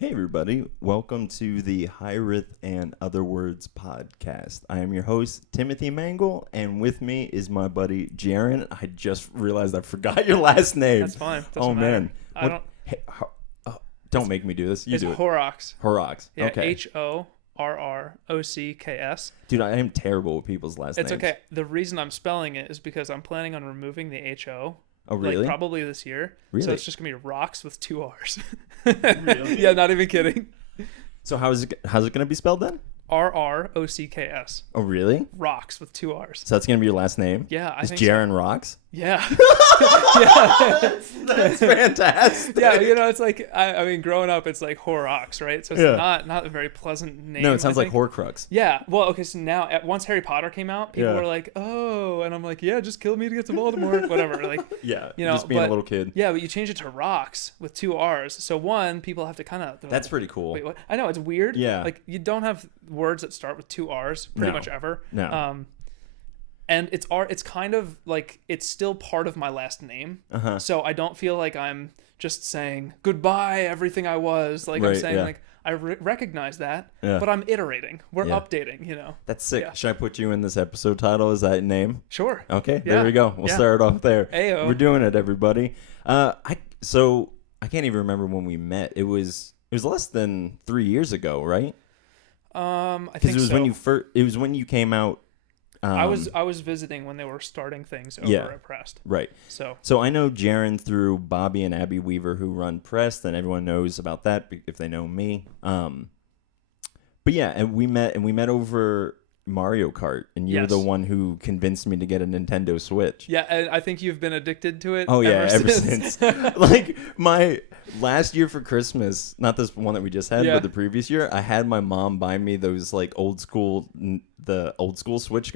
Hey everybody, welcome to the Hiraeth and Other Words podcast. I am your host, Timothy Mangle, and with me is my buddy, Jarren. I just realized I forgot your last name. That's fine. Oh, Doesn't matter. man. I don't. Hey, don't make me do this. You It's do it. Horrocks. Horrocks. Yeah, Okay. Horrocks. Dude, I am terrible with people's last It's names. okay. The reason I'm spelling it is because I'm planning on removing the HO. Oh, really? Like probably this year. Really? So it's just gonna be rocks with 2 R's. Really? Yeah, not even kidding. So how's it going to be spelled then? Rrocks. Oh, really? Rocks with 2 R's. So that's going to be your last name? Yeah, I Is think Jarren Rrocks? Yeah. That's fantastic. Yeah, it's like I mean, growing up, it's like Horrocks, right? So it's not a very pleasant name. No, it sounds I like think. Horcrux. Yeah. Well, okay. So now, once Harry Potter came out, people Yeah. were like, "Oh," and I'm like, "Yeah, just kill me to get to Voldemort." Whatever. Like, Yeah, you know, just being a but- little kid. yeah, but you change it to rocks with 2 R's. So one, people have to kind of. That's pretty cool. Wait, what? I know it's weird. Yeah. Like you don't have words that start with 2 R's pretty No. much ever. No. And it's kind of like it's still part of my last name. Uh-huh. So I don't feel like I'm just saying goodbye everything I was. Like I'm Right, saying yeah. like I recognize that, Yeah. but I'm iterating. We're Yeah. updating. That's sick. Yeah. Should I put you in this episode title? Is that your name? Sure. Okay, Yeah. there we go. We'll Yeah. start off there. Ayo. We're doing it, everybody. I can't even remember when we met. It was less than 3 years ago, right? I Because think it was so. when you first. It was when you came out. I was visiting when they were starting things over Yeah. at Prest. Right. So So I know Jarren through Bobby and Abby Weaver, who run Prest, and everyone knows about that if they know me. But yeah, and we met over Mario Kart, and you're Yes. the one who convinced me to get a Nintendo Switch. yeah, and I think you've been addicted to it. Oh yeah, ever since. since. Like my last year for Christmas, not this one that we just had, Yeah. but the previous year, I had my mom buy me those like old school Switch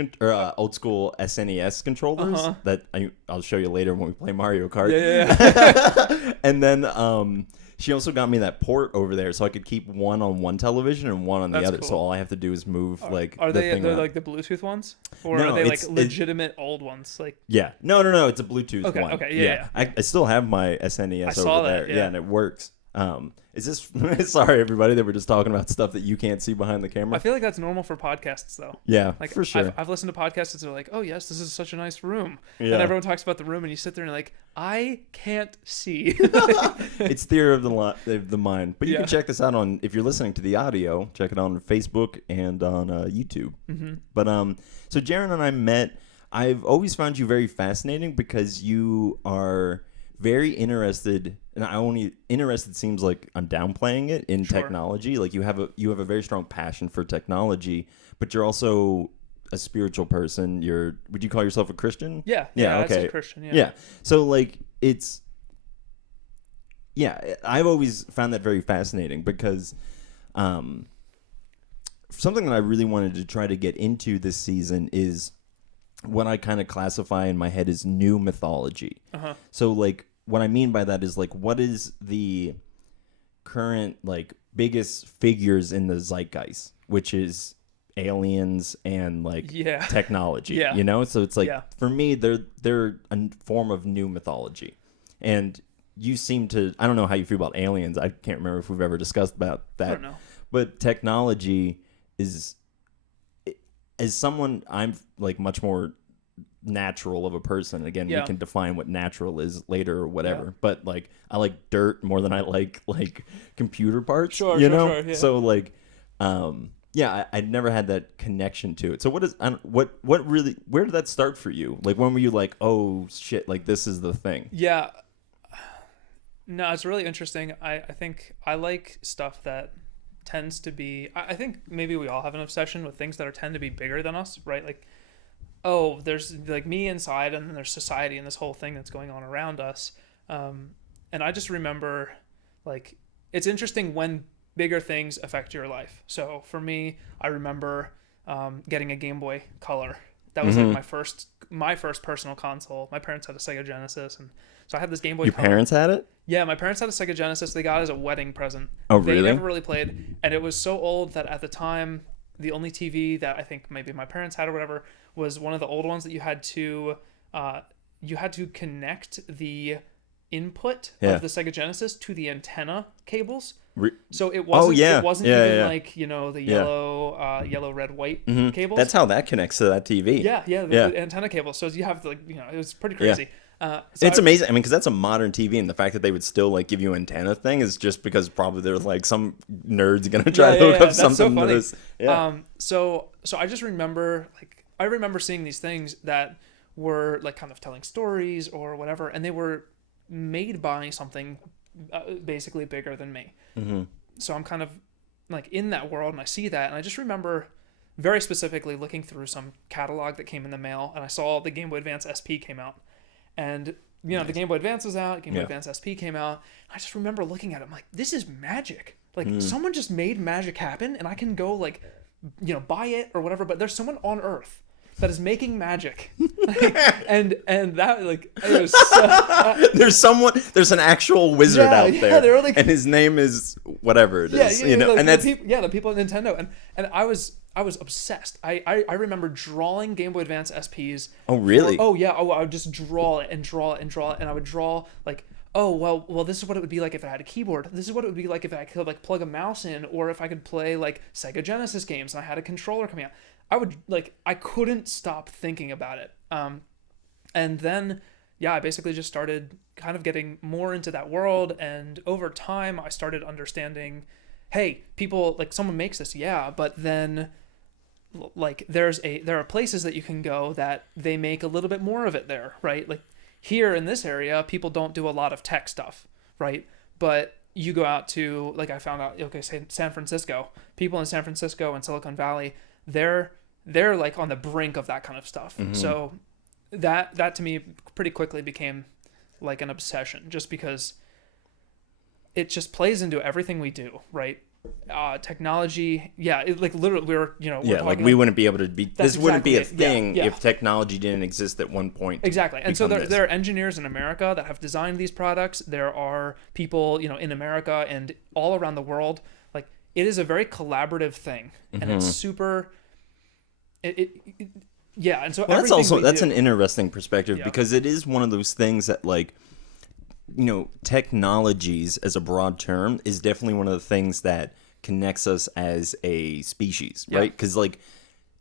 old school SNES controllers Uh-huh. that I'll show you later when we play Mario Kart. Yeah. And then she also got me that port over there, so I could keep one on one television and one on the That's other. cool. So all I have to do is move like Are the they thing they're around. like the Bluetooth ones, or No, are they like it's- legitimate old ones? Like Yeah. No. It's a Bluetooth Okay, one. okay, yeah. I still have my SNES I over saw there. that, yeah. And it works. Is this sorry everybody that we're just talking about stuff that you can't see behind the camera? I feel like that's normal for podcasts though. Yeah, Like for sure. I've listened to podcasts that are like, oh yes, this is such a nice room, Yeah. and everyone talks about the room, and you sit there and you're like, I can't see. It's theory of the mind. But you Yeah. can check this out on, if you're listening to the audio, check it on Facebook and on YouTube. Mm-hmm. But so Jarren and I met. I've always found you very fascinating because you are very interested, and interested seems like I'm downplaying it in Sure. technology. Like you have a very strong passion for technology, but you're also a spiritual person. Would you call yourself a Christian? Yeah. Yeah, I'd say okay. Christian. Yeah. Yeah. So like I've always found that very fascinating because something that I really wanted to try to get into this season is what I kind of classify in my head as new mythology. Uh-huh. So like what I mean by that is like what is the current like biggest figures in the zeitgeist, which is aliens and like Yeah. technology. Yeah. So it's like Yeah. for me they're a form of new mythology. And you seem to, I don't know how you feel about aliens. I can't remember if we've ever discussed about that. I don't know. But technology is, as someone, I'm like much more natural of a person. Again, Yeah. we can define what natural is later or whatever. Yeah. But like I like dirt more than I like computer parts. Sure, you sure, know? sure, yeah. So like yeah, I'd never had that connection to it. So what really, where did that start for you? Like when were you like, oh shit, like this is the thing? Yeah. No, it's really interesting. I think I like stuff that tends to be, I think maybe we all have an obsession with things that tend to be bigger than us, right? Like, oh, there's like me inside, and then there's society and this whole thing that's going on around us. And I just remember, like, it's interesting when bigger things affect your life. So for me, I remember getting a Game Boy Color. That was like my first personal console. My parents had a Sega Genesis, and so I had this Game Boy Your Color. parents had it? Yeah, my parents had a Sega Genesis. They got it as a wedding present. Oh, They really? never really played, and it was so old that at the time, the only TV that I think maybe my parents had or whatever was one of the old ones that you had to connect the input Yeah. of the Sega Genesis to the antenna cables. Re- So it wasn't. yeah. It wasn't Yeah, even yeah. like the Yeah. yellow, red, white Mhm. cables. That's how that connects to that TV. Yeah, Yeah. the antenna cable. So you have it was pretty crazy. So It's amazing. I mean, because that's a modern TV, and the fact that they would still like give you antenna thing is just because probably there's like some nerds gonna try to hook up That's something so to funny. this. Yeah. So I just remember seeing these things that were like kind of telling stories or whatever, and they were made by something basically bigger than me. Mm-hmm. So I'm kind of like in that world, and I see that, and I just remember very specifically looking through some catalog that came in the mail, and I saw the Game Boy Advance SP came out, and Nice. the Game Boy Advance was out, Game Boy Advance SP came out. I just remember looking at it, I'm like, this is magic. Like someone just made magic happen, and I can go like, buy it or whatever. But there's someone on Earth that is making magic, and that like it was There's an actual wizard out there, they were like, and his name is whatever it is, like, and that's the people at Nintendo, and I was obsessed. I remember drawing Game Boy Advance SPs. Oh really? I would just draw it and draw it and draw it, and I would draw like, oh well, this is what it would be like if I had a keyboard. This is what it would be like if I could like plug a mouse in, or if I could play like Sega Genesis games and I had a controller coming out. I couldn't stop thinking about it. And then, I basically just started kind of getting more into that world. And over time, I started understanding, hey, people, like someone makes this, but then like there are places that you can go that they make a little bit more of it there, right? Like here in this area, people don't do a lot of tech stuff, right? But you go out to, like I found out, say San Francisco, people in San Francisco and Silicon Valley, they're like on the brink of that kind of stuff. Mm-hmm. So that to me pretty quickly became like an obsession, just because it just plays into everything we do, right? Technology, like literally we're like we wouldn't be able to be. This wouldn't be a thing Yeah. if technology didn't exist at one point. Exactly, and so become there are engineers in America that have designed these products. There are people in America and all around the world. Like it is a very collaborative thing, and it's super. And so That's an interesting perspective because it is one of those things that like, technologies as a broad term is definitely one of the things that connects us as a species, right? Because like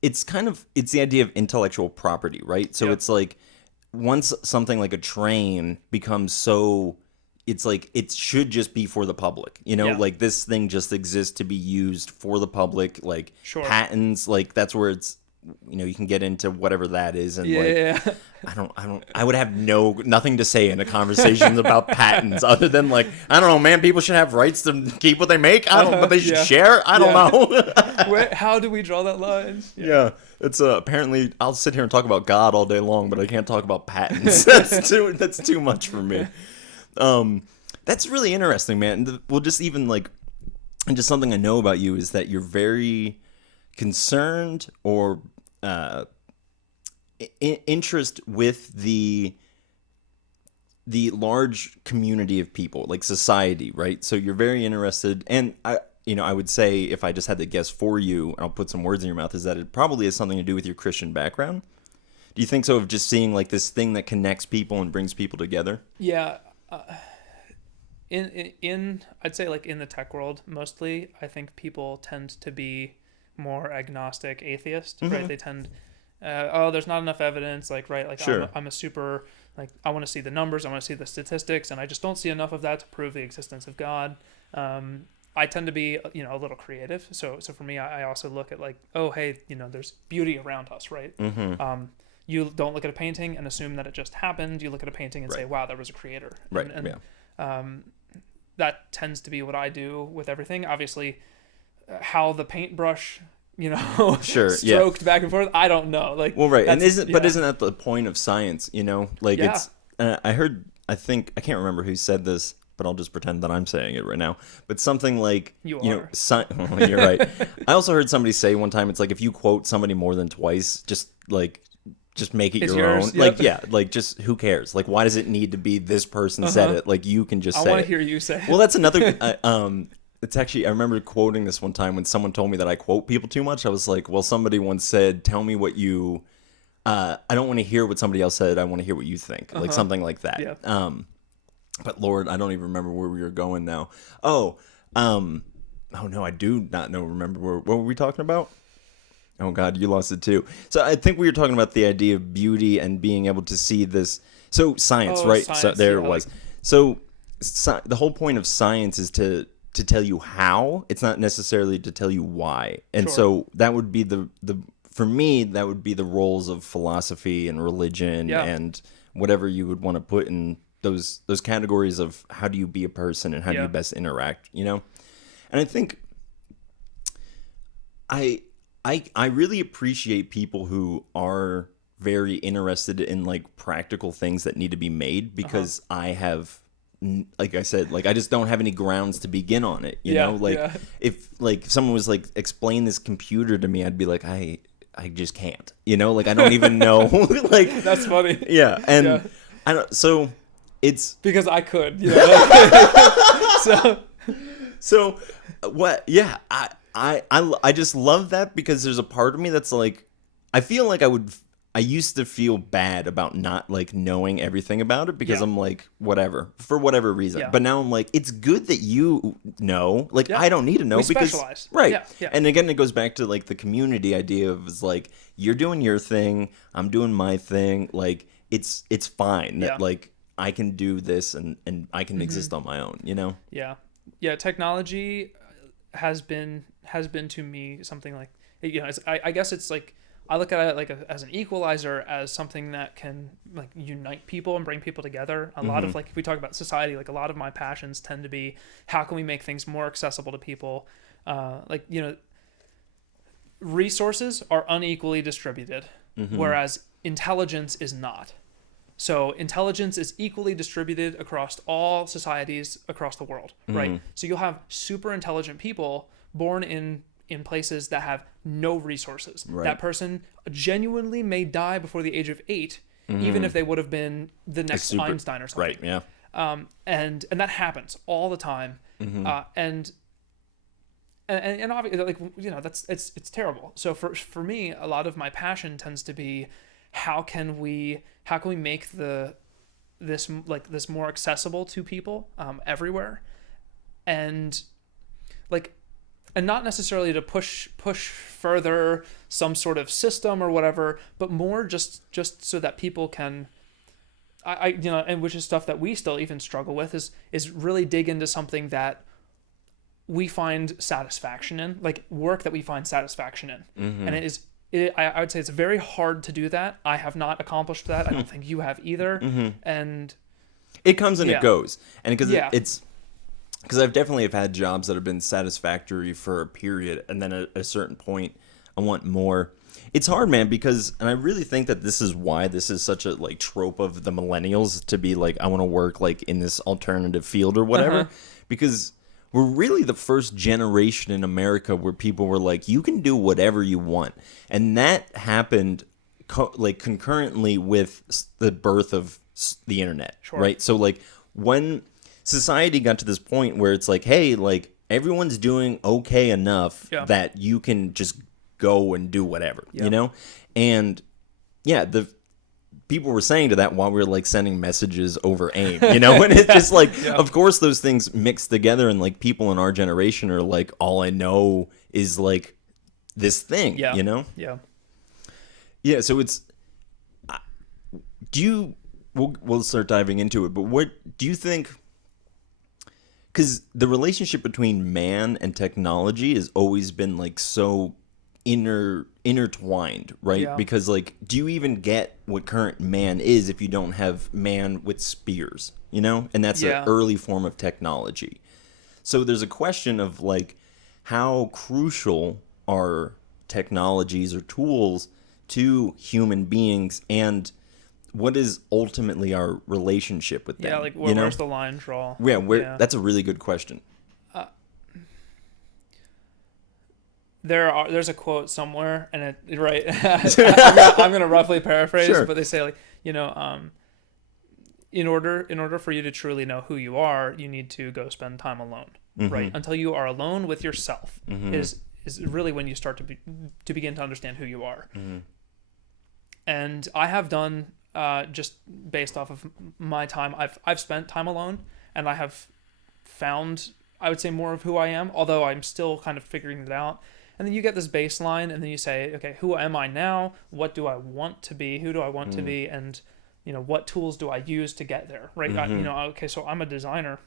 it's the idea of intellectual property, right? So it's like once something like a train becomes so, it's like it should just be for the public, like this thing just exists to be used for the public, like patents, like that's where it's you can get into whatever that is, and I would have nothing to say in a conversation about patents other than like I don't know, man, people should have rights to keep what they make. But they should share. I don't know. How do we draw that line? It's apparently I'll sit here and talk about God all day long, but I can't talk about patents. That's too much for me. That's really interesting, man. Well, just even like, and just something I know about you is that you're very concerned or interest with the large community of people, like society, right? So you're very interested, and I would say if I just had to guess for you, and I'll put some words in your mouth, is that it probably has something to do with your Christian background. Do you think so? Of just seeing like this thing that connects people and brings people together? Yeah. In I'd say like in the tech world mostly, I think people tend to be more agnostic atheist, right? They tend there's not enough evidence, like right, like sure. I'm a super, like I want to see the numbers, I want to see the statistics, and I just don't see enough of that to prove the existence of God. I tend to be a little creative, so for me I also look at like, oh hey, there's beauty around us, right? You don't look at a painting and assume that it just happened. You look at a painting and say, wow, there was a creator, right? That tends to be what I do with everything. Obviously, how the paintbrush, stroked back and forth, I don't know. Like, well, right, and isn't that the point of science? Like it's. I can't remember who said this, but I'll just pretend that I'm saying it right now. But something like you're right. I also heard somebody say one time, it's like if you quote somebody more than twice, just make it your own. Yep. Like just who cares? Like why does it need to be this person said it? Like you can just say it. I want to hear you say it. Well, that's another it's actually, I remember quoting this one time when someone told me that I quote people too much. I was like, well, somebody once said, tell me what you I don't want to hear what somebody else said. I want to hear what you think. Like something like that. Yeah. But Lord, I don't even remember where we were going now. Oh, oh no, I do not know. Remember what were we talking about? Oh God, you lost it too. So I think we were talking about the idea of beauty and being able to see this. So science, right? Science, So there yeah, it was. So the whole point of science is to tell you how. It's not necessarily to tell you why. And Sure. so that would be the for me, that would be the roles of philosophy and religion Yeah. and whatever you would want to put in those categories of how do you be a person and how do Yeah. you best interact, you know? And I think I really appreciate people who are very interested in like practical things that need to be made because I have like I said, like I just don't have any grounds to begin on it, you Yeah, know? Like yeah. if like someone was like explain this computer to me, I'd be like I just can't. You know, like I don't even know like That's funny. yeah, and Yeah. I don't so it's Because I could, you know. So so what yeah, I just love that because there's a part of me that's like I feel like I used to feel bad about not like knowing everything about it because Yeah. I'm like whatever for whatever reason. Yeah. But now I'm like it's good that you know. Like Yeah. I don't need to know We because specialize. right. Yeah, yeah. And again it goes back to like the community idea of is like you're doing your thing, I'm doing my thing. Like it's fine that Yeah. like I can do this and I can exist on my own, you know? yeah. Yeah, technology has been to me something like, you know, I guess it's like I look at it like as an equalizer, as something that can like unite people and bring people together. A lot of like if we talk about society, like a lot of my passions tend to be how can we make things more accessible to people. Like, you know, resources are unequally distributed, whereas intelligence is not. So intelligence is equally distributed across all societies across the world, right? So you'll have super intelligent people born in places that have no resources. Right. That person genuinely may die before the age of 8, even if they would have been the next Einstein or something. Right, yeah. And that happens all the time. And obviously, like, you know, it's terrible. So for me, a lot of my passion tends to be how can we make this more accessible to people everywhere, and like, and not necessarily to push further some sort of system or whatever, but more just so that people can, I you know, and which is stuff that we still even struggle with is really dig into something that we find satisfaction in, like work that we find satisfaction in, and I would say it's very hard to do that. I have not accomplished that. I don't think you have either. And it comes and Yeah. it goes, and because Yeah. it's because I've definitely have had jobs that have been satisfactory for a period, and then at a certain point, I want more. It's hard, man, because and I really think that this is why this is such a like trope of the millennials to be like I want to work like in this alternative field or whatever, because we're really the first generation in America where people were like you can do whatever you want, and that happened like concurrently with the birth of the internet, right? So like when society got to this point where it's like, hey, like everyone's doing okay enough that you can just go and do whatever, you know? And yeah, the people were saying to that while we were like sending messages over AIM, you know? And it's just like, of course those things mix together, and like people in our generation are like, all I know is like this thing, you know? Yeah. Yeah, so it's we'll start diving into it, but what do you think, because the relationship between man and technology has always been like so intertwined, right? Yeah. Because like, do you even get what current man is if you don't have man with spears, you know? And that's an early form of technology. So there's a question of like, how crucial are technologies or tools to human beings, and what is ultimately our relationship with them? Yeah, like you know? where's the line draw? Yeah, that's a really good question. There's a quote somewhere, and it right. I'm gonna roughly paraphrase, Sure. but they say like, you know, in order for you to truly know who you are, you need to go spend time alone, right? Until you are alone with yourself is really when you start to begin to understand who you are. And I have done just based off of my time. I've spent time alone, and I have found, I would say, more of who I am, although I'm still kind of figuring it out. And then you get this baseline, and then you say, okay, who am I now? What do I want to be? Who do I want to be? And, what tools do I use to get there, right? Okay, so I'm a designer.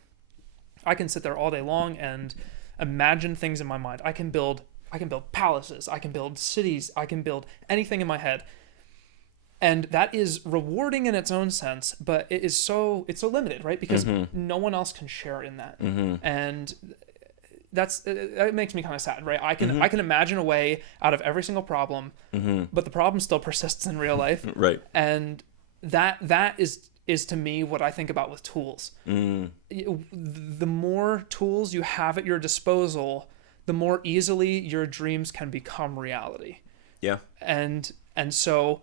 I can sit there all day long and imagine things in my mind. I can build palaces. I can build cities. I can build anything in my head. And that is rewarding in its own sense, but it's so limited, right? Because no one else can share in that. And that makes me kind of sad, right? I can imagine a way out of every single problem, but the problem still persists in real life. Right. And that is to me what I think about with tools. The more tools you have at your disposal, the more easily your dreams can become reality. Yeah. And so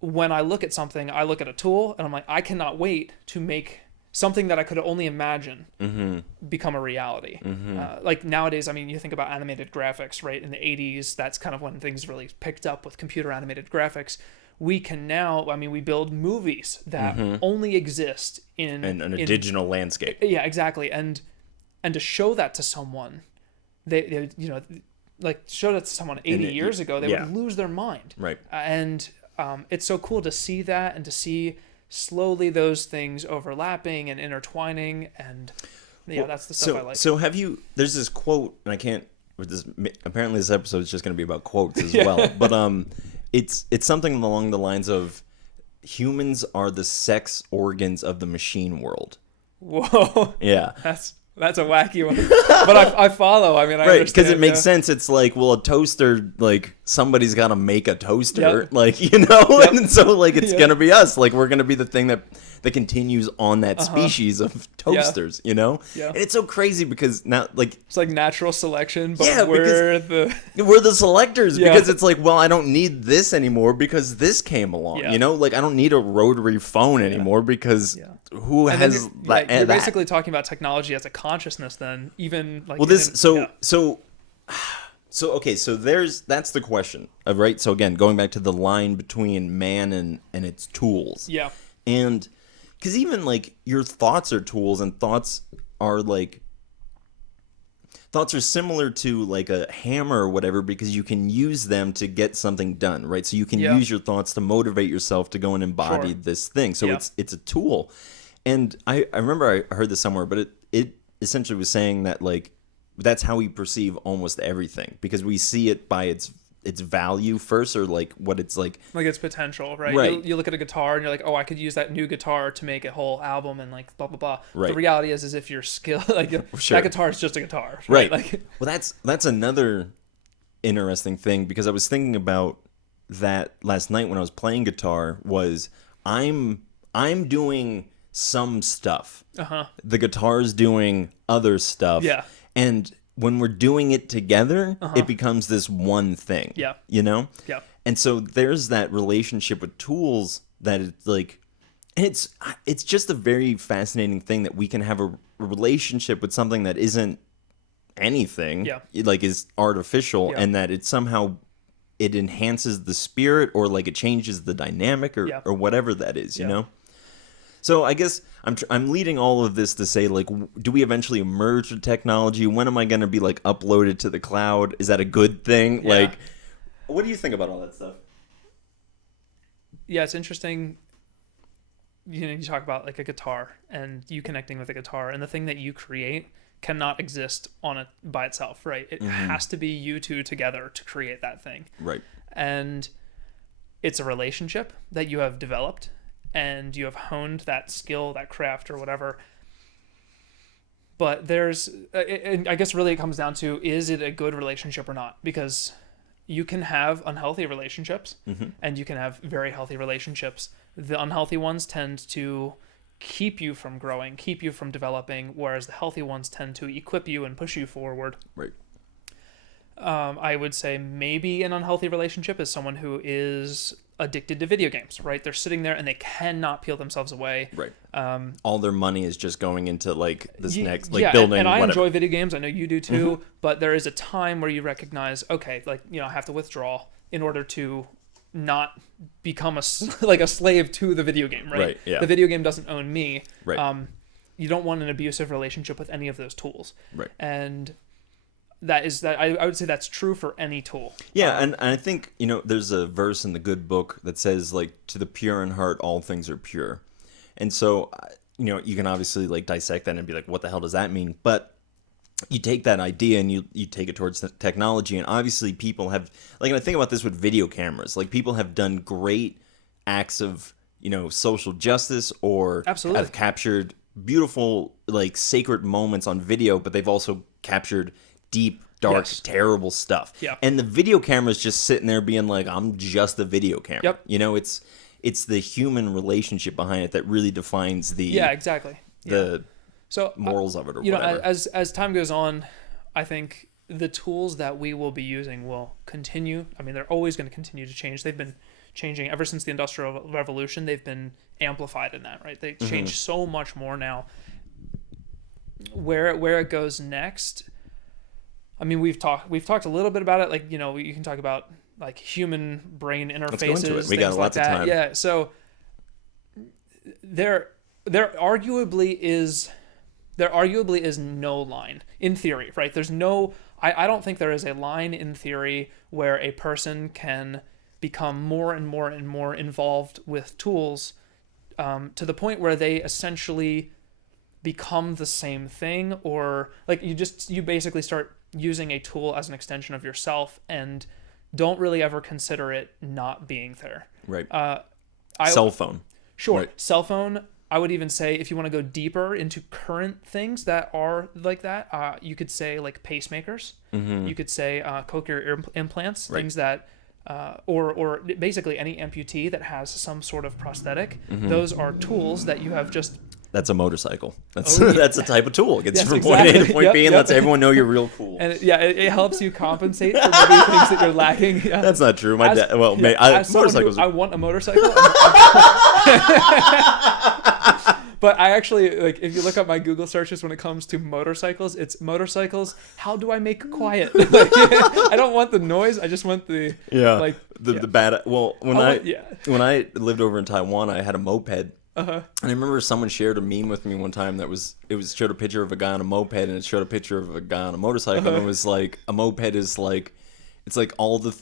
when I look at something, I look at a tool and I'm like, I cannot wait to make something that I could only imagine become a reality. Like nowadays, I mean, you think about animated graphics, right? In the 80s, that's kind of when things really picked up with computer animated graphics. We can now, I mean, we build movies that only exist in a digital landscape. Yeah, exactly. And to show that to someone, they like show that to someone 80 years ago, they would lose their mind. Right. And it's so cool to see that and to see slowly those things overlapping and intertwining, and that's the stuff I like. So there's this quote, and I can't, apparently this episode is just going to be about quotes as well, but it's something along the lines of, humans are the sex organs of the machine world. Whoa. Yeah. That's a wacky one, but I follow. I mean, I right, because it makes sense. It's like, well, a toaster, like somebody's got to make a toaster, like and so like it's gonna be us. Like we're gonna be the thing that continues on that species of toasters, And it's so crazy because now, like, it's like natural selection, but we're the selectors because it's like, well, I don't need this anymore because this came along. Like I don't need a rotary phone anymore because who and has that? You're basically talking about technology as a consciousness. Then even like okay, so that's the question of, right? So again, going back to the line between man and its tools. Yeah. And because even like your thoughts are tools, and thoughts are similar to like a hammer or whatever, because you can use them to get something done, right? So you can use your thoughts to motivate yourself to go and embody this thing. So it's a tool. And I remember I heard this somewhere, but it essentially was saying that like that's how we perceive almost everything, because we see it by its value first, or like what it's like its potential, right? You look at a guitar and you're like, oh, I could use that new guitar to make a whole album and like blah blah blah. Right. The reality is if your skill, like that guitar is just a guitar, right? Like, well, that's another interesting thing, because I was thinking about that last night when I was playing guitar. Was I'm doing some stuff. The guitar's doing other stuff. Yeah. And when we're doing it together, it becomes this one thing. Yeah. Yeah. And so there's that relationship with tools that it's like, it's just a very fascinating thing that we can have a relationship with something that isn't anything, like is artificial, and that it somehow it enhances the spirit, or like it changes the dynamic, or whatever that is, you know? So I guess I'm leading all of this to say, like, do we eventually merge with technology? When am I going to be like uploaded to the cloud? Is that a good thing? Like, what do you think about all that stuff? Yeah, it's interesting. You talk about like a guitar and you connecting with a guitar, and the thing that you create cannot exist on it by itself, right? It has to be you two together to create that thing. Right. And it's a relationship that you have developed, and you have honed that skill, that craft, or whatever. But I guess really it comes down to, is it a good relationship or not? Because you can have unhealthy relationships, and you can have very healthy relationships. The unhealthy ones tend to keep you from growing, keep you from developing, whereas the healthy ones tend to equip you and push you forward. Right. I would say maybe an unhealthy relationship is someone who is addicted to video games, right? They're sitting there and they cannot peel themselves away. Right. All their money is just going into like this next, like building. And I whatever. Enjoy video games. I know you do too. But there is a time where you recognize, okay, like, I have to withdraw in order to not become like a slave to the video game, right? Right, yeah. The video game doesn't own me. Right. You don't want an abusive relationship with any of those tools. Right. And I would say that's true for any tool. Yeah, and I think, there's a verse in the good book that says, like, to the pure in heart, all things are pure. And so, you can obviously, like, dissect that and be like, what the hell does that mean? But you take that idea and you take it towards technology, and obviously people have, like, and I think about this with video cameras. Like, people have done great acts of, social justice, or Absolutely. have captured beautiful, like, sacred moments on video, but they've also captured deep, dark, Yes. terrible stuff. Yeah. And the video camera's just sitting there being like, I'm just a video camera. Yep. It's the human relationship behind it that really defines the exactly. the So morals of it, or whatever. As time goes on, I think the tools that we will be using will continue. I mean, they're always going to continue to change. They've been changing ever since the Industrial Revolution. They've been amplified in that, right? They change so much more now. Where it goes next, I mean, we've talked a little bit about it. Like, you can talk about like human brain interfaces. Let's go into it. We got lots of time. Yeah. So there arguably is no line in theory, right? There's no. I don't think there is a line in theory where a person can become more and more and more involved with tools to the point where they essentially become the same thing, or like you basically start using a tool as an extension of yourself and don't really ever consider it not being there. Right. Cell phone. Sure. Right. Cell phone. I would even say, if you want to go deeper into current things that are like that, you could say like pacemakers. Mm-hmm. You could say cochlear implants, Right. things that, or basically any amputee that has some sort of prosthetic. Those are tools that you have just. That's a motorcycle. That's Oh, yeah. that's a type of tool. It gets Yes, from point A to exactly. point Yep, B, and yep. lets everyone know you're real cool. And it helps you compensate for maybe things that you're lacking. Yeah. That's not true. My dad. Well, As someone who- motorcycles. I want a motorcycle. But I actually, like, if you look up my Google searches when it comes to motorcycles, it's motorcycles. How do I make quiet? Like, I don't want the noise. I just want the like the bad. Well, when yeah. when I lived over in Taiwan, I had a moped. Uh-huh. And I remember someone shared a meme with me one time showed a picture of a guy on a moped, and it showed a picture of a guy on a motorcycle, and it was like, a moped is like, it's like all the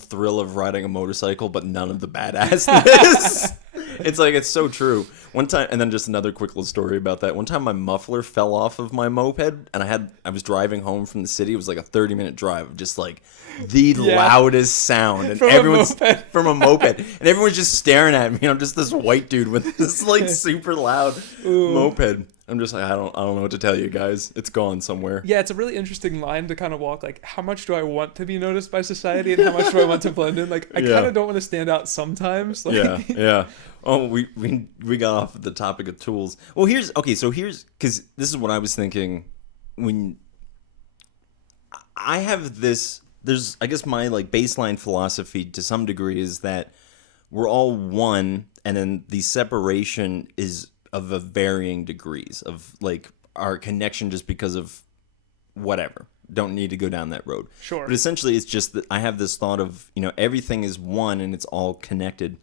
thrill of riding a motorcycle, but none of the badassness. It's like, it's so true. One time, and then just another quick little story about that. One time my muffler fell off of my moped, and I was driving home from the city. It was like a 30-minute drive of just like the loudest sound, and everyone's from a moped, and everyone's just staring at me. I'm just this white dude with this like super loud moped. I'm just like, I don't know what to tell you guys. It's gone somewhere. Yeah, it's a really interesting line to kind of walk. Like, how much do I want to be noticed by society, and how much do I want to blend in? Like, I kind of don't want to stand out sometimes. Like, Yeah. Oh, we got off the topic of tools. Well, here's because this is what I was thinking when I have this. There's, I guess, my like baseline philosophy to some degree is that we're all one, and then the separation is of a varying degrees of like our connection just because of whatever. Don't need to go down that road. Sure. But essentially, it's just that I have this thought of, everything is one and it's all connected.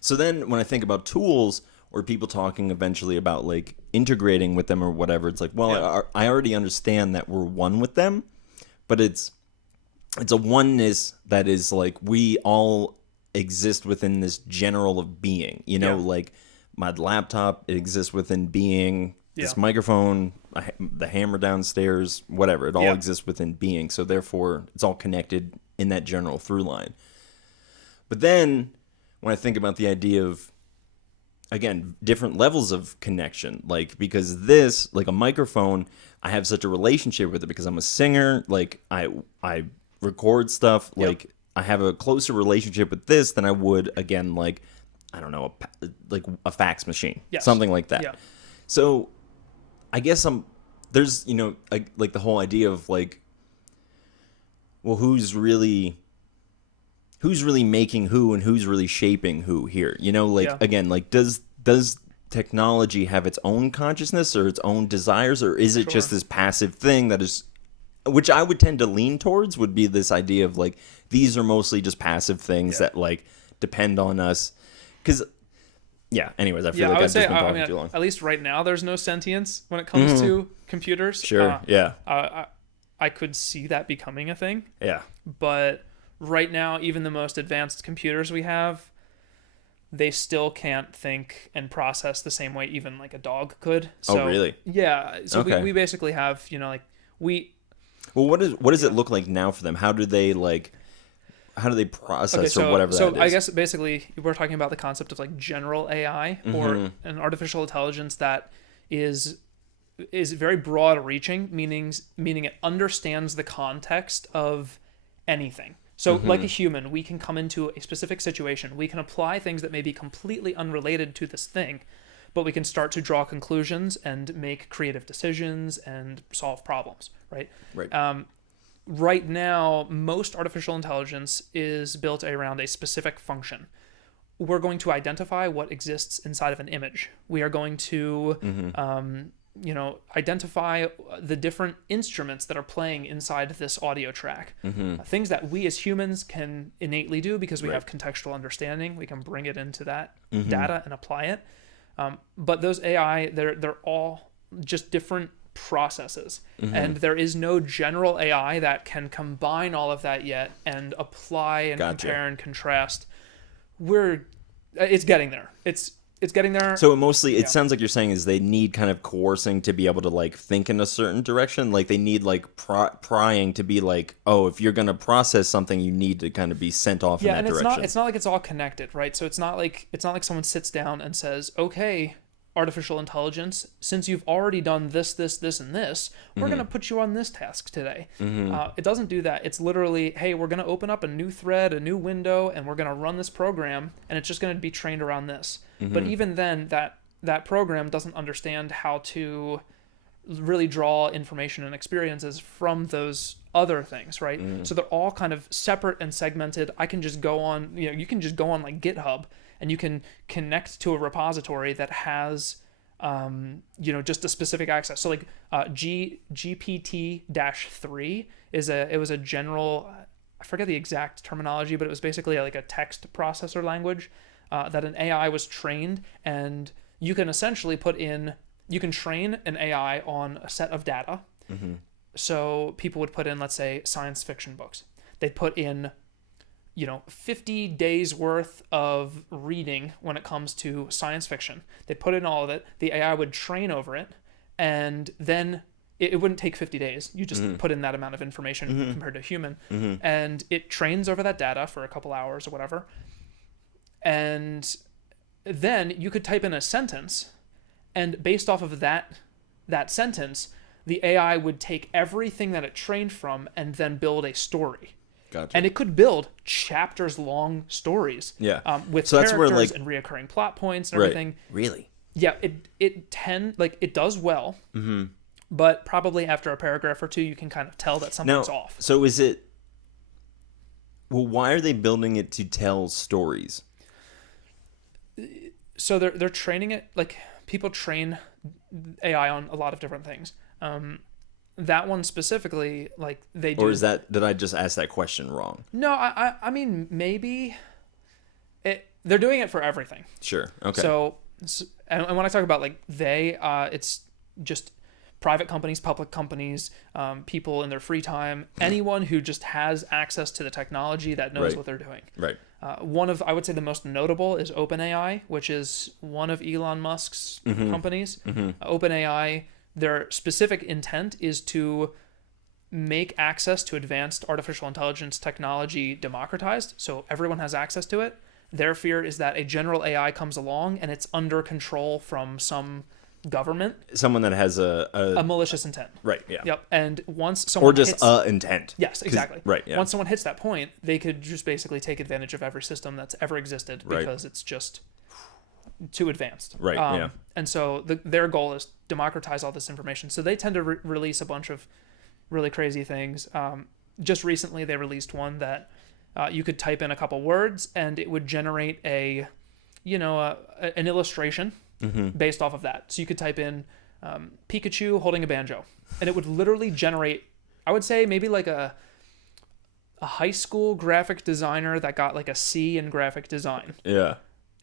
So then when I think about tools, or people talking eventually about like integrating with them or whatever, it's like, well, I already understand that we're one with them, but it's a oneness that is like, we all exist within this general of being, like my laptop, it exists within being, this microphone, the hammer downstairs, whatever, it all exists within being. So therefore it's all connected in that general through line. But then when I think about the idea of, again, different levels of connection, like, because this, like a microphone, I have such a relationship with it because I'm a singer, like I record stuff, like I have a closer relationship with this than I would, again, like, I don't know, like a fax machine, something like that. So I guess there's, like the whole idea of like, well, who's really making who and who's really shaping who here? Again, like does technology have its own consciousness or its own desires, or is it just this passive thing that is, which I would tend to lean towards, would be this idea of like, these are mostly just passive things that like depend on us. Because, yeah, anyways, I feel like I've just been talking too long. At least right now, there's no sentience when it comes to computers. Sure, yeah. I could see that becoming a thing. Yeah. But right now, even the most advanced computers we have, they still can't think and process the same way even like a dog could. So, oh, really? Yeah. So okay. we basically have, like Well, what does it look like now for them? How do they process or whatever that is? So I guess basically we're talking about the concept of like general AI or an artificial intelligence that is very broad reaching, meaning it understands the context of anything. So like a human, we can come into a specific situation. We can apply things that may be completely unrelated to this thing, but we can start to draw conclusions and make creative decisions and solve problems, right? Right. Right now, most artificial intelligence is built around a specific function. We're going to identify what exists inside of an image. We are going to identify the different instruments that are playing inside this audio track. Things that we as humans can innately do because we have contextual understanding. We can bring it into that data and apply it. But those AI, they're all just different processes. And there is no general AI that can combine all of that yet and apply and compare and contrast. It's getting there. It's getting there. So it sounds like you're saying is they need kind of coercing to be able to like think in a certain direction. Like they need like prying to be like, oh, if you're going to process something, you need to kind of be sent off in that direction. It's not like it's all connected, right? So it's not like someone sits down and says, okay, artificial intelligence, since you've already done this, and this, we're going to put you on this task today. It doesn't do that. It's literally, hey, we're going to open up a new thread, a new window, and we're going to run this program, and it's just going to be trained around this. But even then, that program doesn't understand how to really draw information and experiences from those other things, right? So they're all kind of separate and segmented. I can just go on, you can just go on like GitHub, and you can connect to a repository that has, just a specific access. So like GPT-3 was a general, I forget the exact terminology, but it was basically like a text processor language that an AI was trained, and you can essentially you can train an AI on a set of data. So people would put in, let's say, science fiction books. They'd put in 50 days worth of reading when it comes to science fiction. They put in all of it. The AI would train over it, and then it wouldn't take 50 days. You just put in that amount of information compared to a human, and it trains over that data for a couple hours or whatever. And then you could type in a sentence, and based off of that sentence, the AI would take everything that it trained from and then build a story. Gotcha. And it could build chapters-long stories. Yeah. With characters and reoccurring plot points and everything. Really? Yeah. It does well. But probably after a paragraph or two, you can kind of tell that something's off. So is it? Well, why are they building it to tell stories? So they're training it, like people train AI on a lot of different things. That one specifically, like they do. Or did I just ask that question wrong? No, I mean, maybe they're doing it for everything. Sure. Okay. So and when I talk about like it's just private companies, public companies, people in their free time, anyone who just has access to the technology that knows what they're doing. Right. I would say the most notable is OpenAI, which is one of Elon Musk's companies. OpenAI, their specific intent is to make access to advanced artificial intelligence technology democratized, so everyone has access to it. Their fear is that a general AI comes along and it's under control from some government, someone that has a malicious intent. Right. Yeah. Yep. And once someone intent. Yes, exactly. Right. Yeah. Once someone hits that point, they could just basically take advantage of every system that's ever existed because it's just too advanced. Right. Yeah. And so their goal is democratize all this information. So they tend to release a bunch of really crazy things. Just recently, they released one that you could type in a couple words and it would generate an illustration based off of that. So you could type in Pikachu holding a banjo, and it would literally generate, I would say maybe like a a high school graphic designer that got like a C in graphic design, Yeah.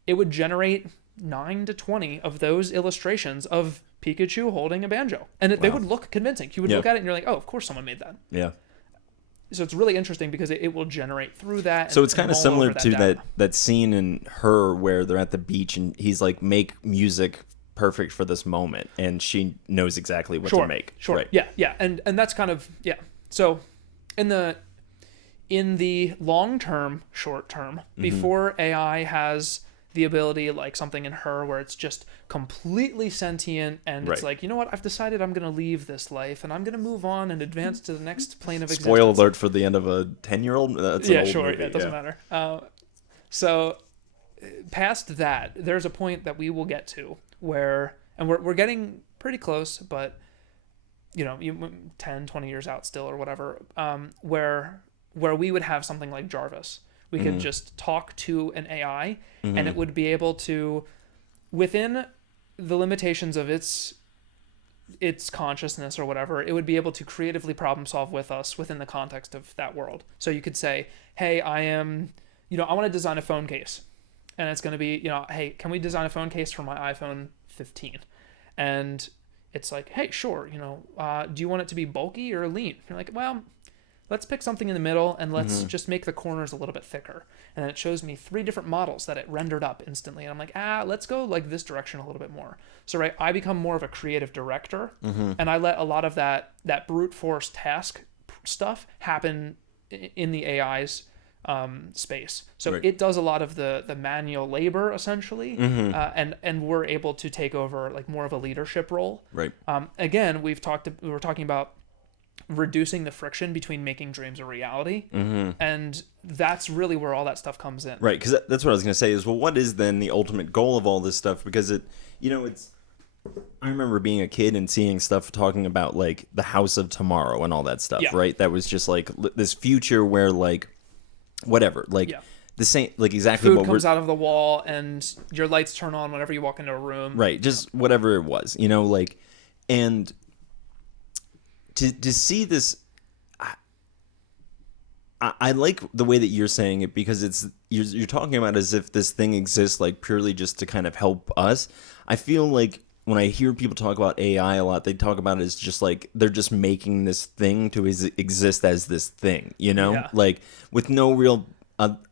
it would generate 9 to 20 of those illustrations of Pikachu holding a banjo. And they would look convincing. You would look at it and you're like, oh, of course someone made that. Yeah. So it's really interesting because it will generate through that. So it's kind of mull similar over to data. that scene in Her where they're at the beach and he's like, make music perfect for this moment, and she knows exactly what to make. Sure. Right. Yeah. And that's kind of So in the long term, short term, before AI has the ability, like something in Her where it's just completely sentient and it's like, you know what, I've decided I'm gonna leave this life and I'm gonna move on and advance to the next plane of existence. Spoil alert for the end of a 10-year-old. That's an old movie. It doesn't matter. So past that, there's a point that we will get to where, and we're getting pretty close, but 10, 20 years out still or whatever, where we would have something like Jarvis. We could just talk to an AI and it would be able to, within the limitations of its consciousness or whatever, it would be able to creatively problem solve with us within the context of that world. So you could say, hey, I want to design a phone case. And it's going to be, hey, can we design a phone case for my iPhone 15? And it's like, hey, sure, do you want it to be bulky or lean? You're like, well, let's pick something in the middle and let's just make the corners a little bit thicker. And then it shows me 3 different models that it rendered up instantly. And I'm like, let's go like this direction a little bit more. So, right, I become more of a creative director and I let a lot of that brute force task stuff happen in the AI's space. So it does a lot of the manual labor essentially. And we're able to take over like more of a leadership role. Right. Again, we were talking about reducing the friction between making dreams a reality, and that's really where all that stuff comes in. Right, because that's what I was going to say is, well, what is then the ultimate goal of all this stuff? Because it's I remember being a kid and seeing stuff talking about like the House of Tomorrow and all that stuff, right? That was just like this future where like whatever, like the same, like exactly food what comes out of the wall and your lights turn on whenever you walk into a room. Right, just whatever it was, like, and to see this, I like the way that you're saying it because you're talking about as if this thing exists like purely just to kind of help us. I feel like when I hear people talk about AI a lot, they talk about it as just like they're just making this thing to exist as this thing, like with no real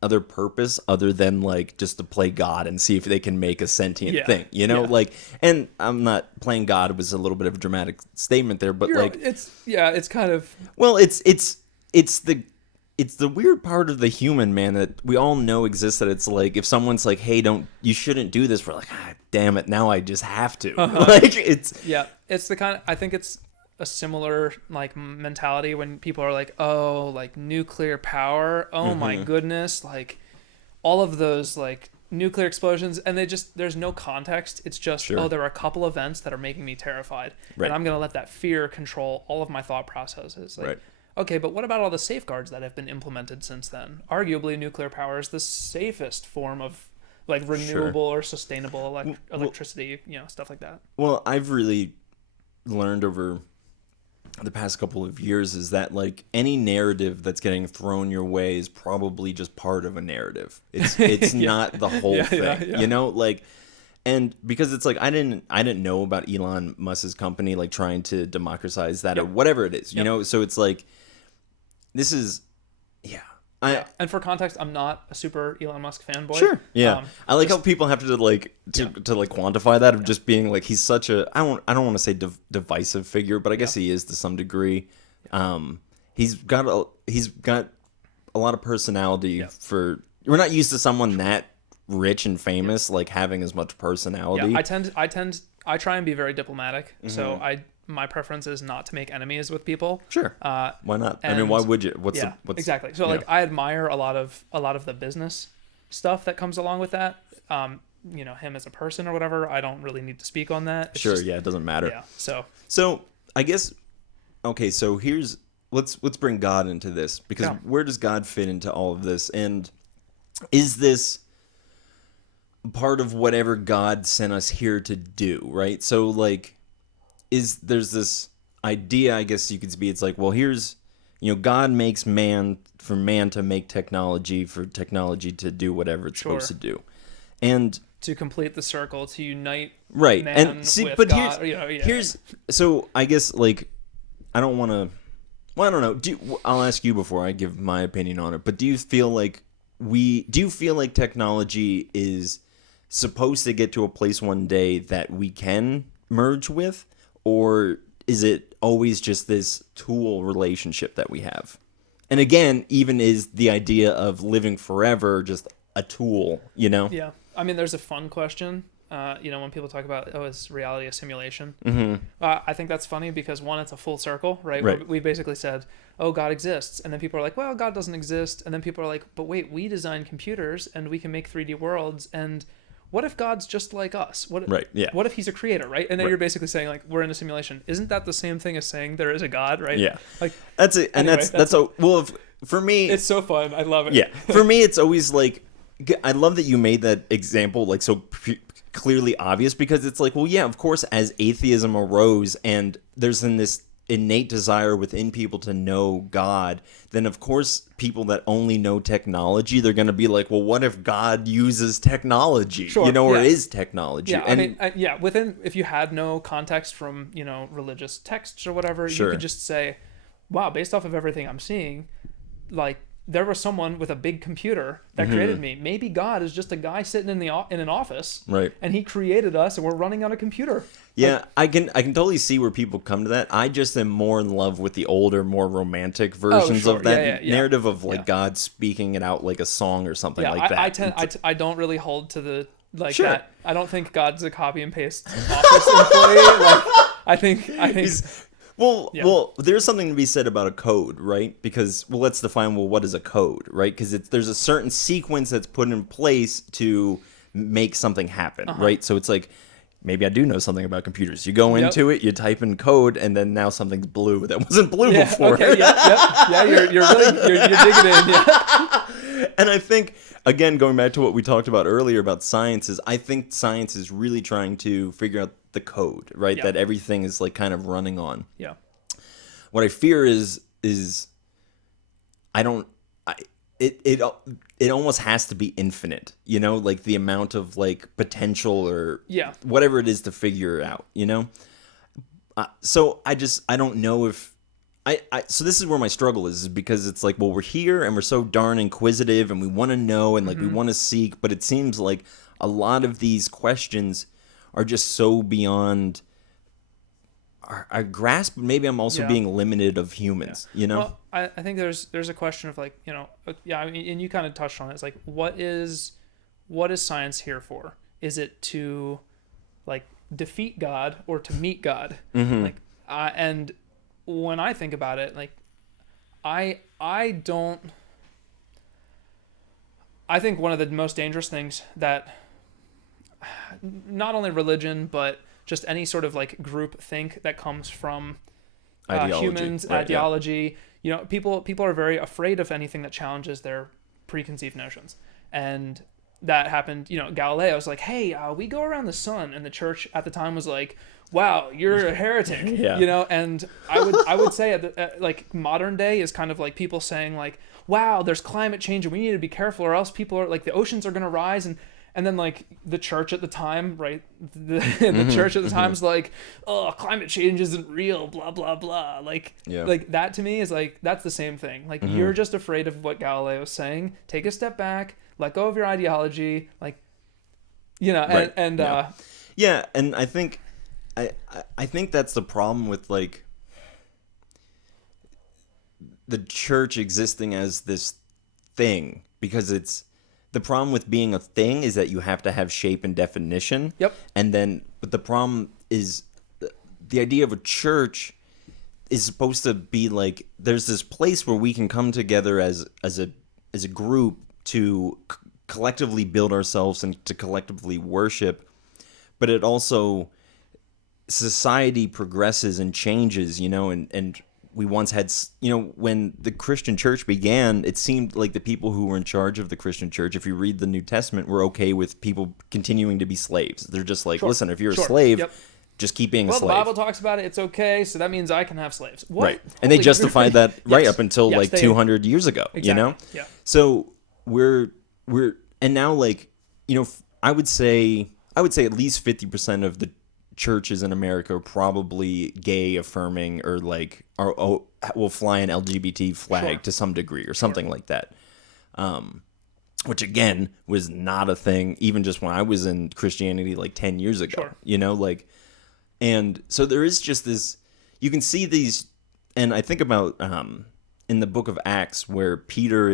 other purpose other than like just to play God and see if they can make a sentient thing, like, and I'm not playing God was a little bit of a dramatic statement there, but it's kind of, well, it's the weird part of the human, man, that we all know exists, that it's like if someone's like, hey, you shouldn't do this, we're like, damn it, now I just have to. Like it's the kind of, I think it's a similar like mentality when people are like, oh, like nuclear power, oh my goodness, like all of those like nuclear explosions, and there's no context. It's just oh, there are a couple events that are making me terrified, and I'm gonna let that fear control all of my thought processes. Like, okay, but what about all the safeguards that have been implemented since then? Arguably, nuclear power is the safest form of like renewable or sustainable electricity, stuff like that. Well, I've really learned over the past couple of years is that like any narrative that's getting thrown your way is probably just part of a narrative. It's not the whole thing, like, and because it's like I didn't know about Elon Musk's company like trying to democratize that or whatever it is, so it's like this is and for context, I'm not a super Elon Musk fanboy. Sure. Yeah. I like how people have to quantify that of just being like he's such a I don't want to say divisive figure, but I guess he is to some degree. He's got a lot of personality for we're not used to someone that rich and famous like having as much personality. Yeah, I try and be very diplomatic. So my preference is not to make enemies with people. Sure. Why not? I mean, why would you? What's exactly? So like, I admire a lot of the business stuff that comes along with that. Him as a person or whatever. I don't really need to speak on that. It's it doesn't matter. Yeah. So I guess okay. So let's bring God into this because where does God fit into all of this? And is this part of whatever God sent us here to do? Right. So like. There's this idea, I guess you could be, it's like, well, here's, God makes man for man to make technology, for technology to do whatever it's supposed to do. And to complete the circle, to unite right. man And see, with but God. here's so I guess like I don't want to. Well, I don't know. I'll ask you before I give my opinion on it. But do you feel like technology is supposed to get to a place one day that we can merge with, or is it always just this tool relationship that we have? And again, even is the idea of living forever just a tool, Yeah. I mean, there's a fun question. When people talk about, is reality a simulation? Mm-hmm. I think that's funny because, one, it's a full circle, right? We basically said, God exists. And then people are like, well, God doesn't exist. And then people are like, but wait, we design computers and we can make 3D worlds. And what if God's just like us? What if he's a creator, right? And then you're basically saying, like, we're in a simulation. Isn't that the same thing as saying there is a God, right? Yeah. Like, that's it. And anyway, for me... It's so fun. I love it. Yeah. For me, it's always like... I love that you made that example, like, so clearly obvious, because it's like, well, yeah, of course, as atheism arose and there's this innate desire within people to know God, then of course people that only know technology, they're going to be like, well, what if God uses technology, or is technology? Yeah, if you had no context from, religious texts or whatever, you could just say, wow, based off of everything I'm seeing, like, there was someone with a big computer that created me. Maybe God is just a guy sitting in an office, right? And he created us, and we're running on a computer. Yeah, I can totally see where people come to that. I just am more in love with the older, more romantic versions of that narrative of God speaking it out like a song or something like that. I don't really hold to the that. I don't think God's a copy and paste office employee. I think he's. Well, there's something to be said about a code, right? Because, let's define, what is a code, right? Because there's a certain sequence that's put in place to make something happen, right? So it's like, maybe I do know something about computers. You go into it, you type in code, and then now something's blue that wasn't blue before. Okay, yeah, you're digging in, yeah. And I think, again, going back to what we talked about earlier about science, I think science is really trying to figure out the code, right? That everything is like kind of running on. Yeah. What I fear is it almost has to be infinite, like the amount of like potential or whatever it is to figure out, so I don't know if so this is where my struggle is because it's like, well, we're here and we're so darn inquisitive and we want to know and like we want to seek, but it seems like a lot of these questions are just so beyond our grasp. Maybe I'm also being limited of humans, Well, I think there's a question of like, I mean, and you kind of touched on it. It's like, what is science here for? Is it to like defeat God or to meet God? Like, and when I think about it, like, I think one of the most dangerous things that not only religion, but just any sort of like group think that comes from humans, ideology. People are very afraid of anything that challenges their preconceived notions. And that happened, Galileo was like, hey, we go around the sun. And the church at the time was like, wow, you're a heretic, and I would say like modern day is kind of like people saying like, wow, there's climate change and we need to be careful or else people are like, the oceans are going to rise. And then, like, the church at the time, right? The church at the time is like, oh, climate change isn't real, blah, blah, blah. Like that to me is like, that's the same thing. Like, you're just afraid of what Galileo is saying. Take a step back, let go of your ideology, like, right. and and I think, I think that's the problem with, like, the church existing as this thing, because it's, the problem with being a thing is that you have to have shape and definition. Yep. And then, but the problem is the idea of a church is supposed to be like, there's this place where we can come together as a group to collectively build ourselves and to collectively worship. But it also, society progresses and changes, and we once had, when the Christian church began, it seemed like the people who were in charge of the Christian church, if you read the New Testament, were okay with people continuing to be slaves. They're just like, listen, if you're a slave, just keep being a Well, the slave. Bible talks about it. It's okay, so that means I can have slaves. What? Right. And they Holy- justified that right Yes. up until Yes, like they- 200 years ago, Exactly. you know? Yeah. So we're and now like, you know, I would say at least 50% of the churches in America are probably gay affirming or like will fly an LGBT flag Sure. to some degree or something like that. Which again was not a thing even just when I was in Christianity like 10 years ago, Sure. you know, like, and so there is just this, you can see these, and I think about in the book of Acts where Peter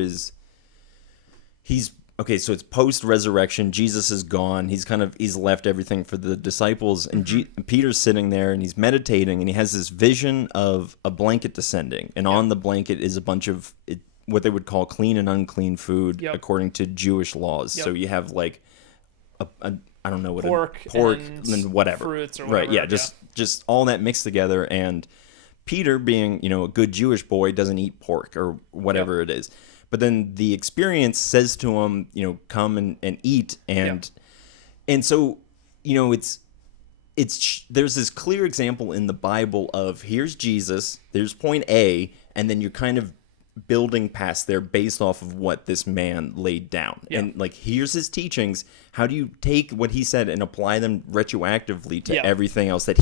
okay, so it's post-resurrection. Jesus is gone. He's left everything for the disciples, and Peter's sitting there and he's meditating, and he has this vision of a blanket descending, and on the blanket is a bunch of what they would call clean and unclean food according to Jewish laws. So you have like I don't know what pork and whatever fruits or whatever. right? Yeah, just all that mixed together, and Peter, being a good Jewish boy, doesn't eat pork or whatever it is. But then the experience says to him, come and eat. And so, there's this clear example in the Bible of here's Jesus, there's point A, and then you're kind of building past there based off of what this man laid down. Yeah. And like, here's his teachings. How do you take what he said and apply them retroactively to everything else that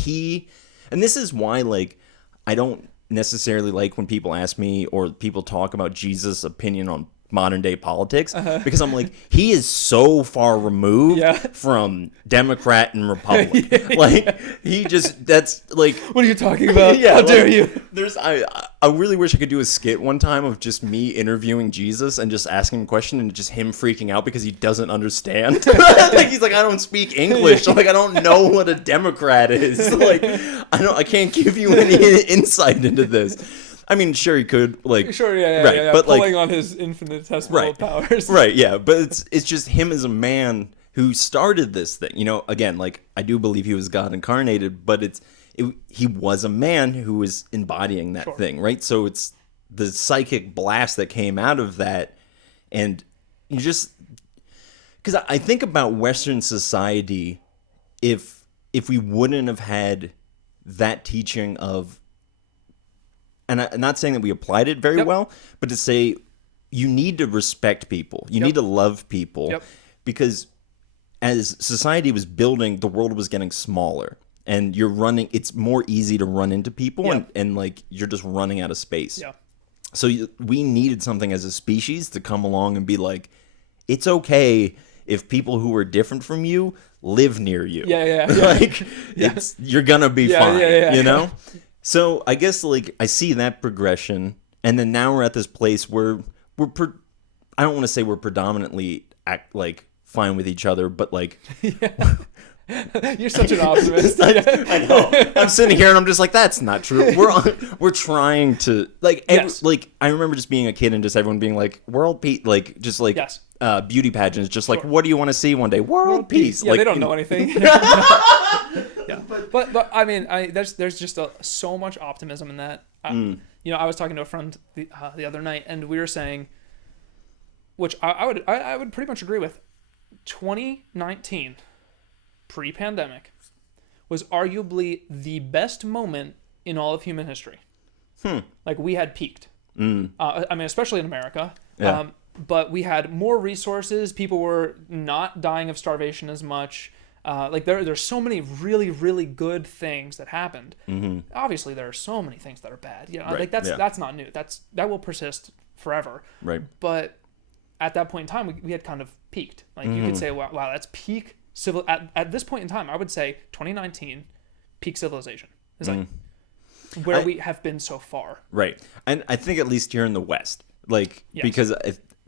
and this is why, like, I don't necessarily like when people ask me or people talk about Jesus' opinion on modern day politics, because I'm like, he is so far removed from Democrat and Republican. Like, that's like, what are you talking about? How dare you? I really wish I could do a skit one time of just me interviewing Jesus and just asking him a question and just him freaking out because he doesn't understand. Like, he's like, I don't speak English. I'm like, I don't know what a Democrat is. Like, I can't give you any insight into this. I mean, sure, he could, like, sure, right, but pulling like, on his infinitesimal powers, right? Yeah, but it's just him as a man who started this thing. Again, like, I do believe he was God incarnated, but he was a man who was embodying that thing, right? So it's the psychic blast that came out of that, and you just because I think about Western society, if we wouldn't have had that teaching of. And I'm not saying that we applied it very well, but to say you need to respect people. You need to love people because as society was building, the world was getting smaller and it's more easy to run into people and like you're just running out of space. Yeah. So we needed something as a species to come along and be like, it's okay if people who are different from you live near you. Like, you're going to be fine, you know? So I guess like I see that progression, and then now we're at this place where I don't want to say we're predominantly fine with each other, but like you're such an optimist. I know. I'm sitting here and I'm just like, that's not true. We're trying to like like I remember just being a kid and just everyone being like world peace, like just like beauty pageants, just like what do you want to see one day? World peace. Yeah, like, they don't know anything. Yeah, but I mean, there's just so much optimism in that. I was talking to a friend the other night, and we were saying, which I would pretty much agree with. 2019, pre-pandemic, was arguably the best moment in all of human history. Like, we had peaked. I mean, especially in America. Yeah. But we had more resources. People were not dying of starvation as much. Like there's so many really, really good things that happened. Obviously, there are so many things that are bad. Like that's not new. That will persist forever. Right. But at that point in time, we had kind of peaked. Like you could say, wow, that's peak civil. At this point in time, I would say 2019, peak civilization is like where we have been so far. Right, and I think at least here in the West, like because.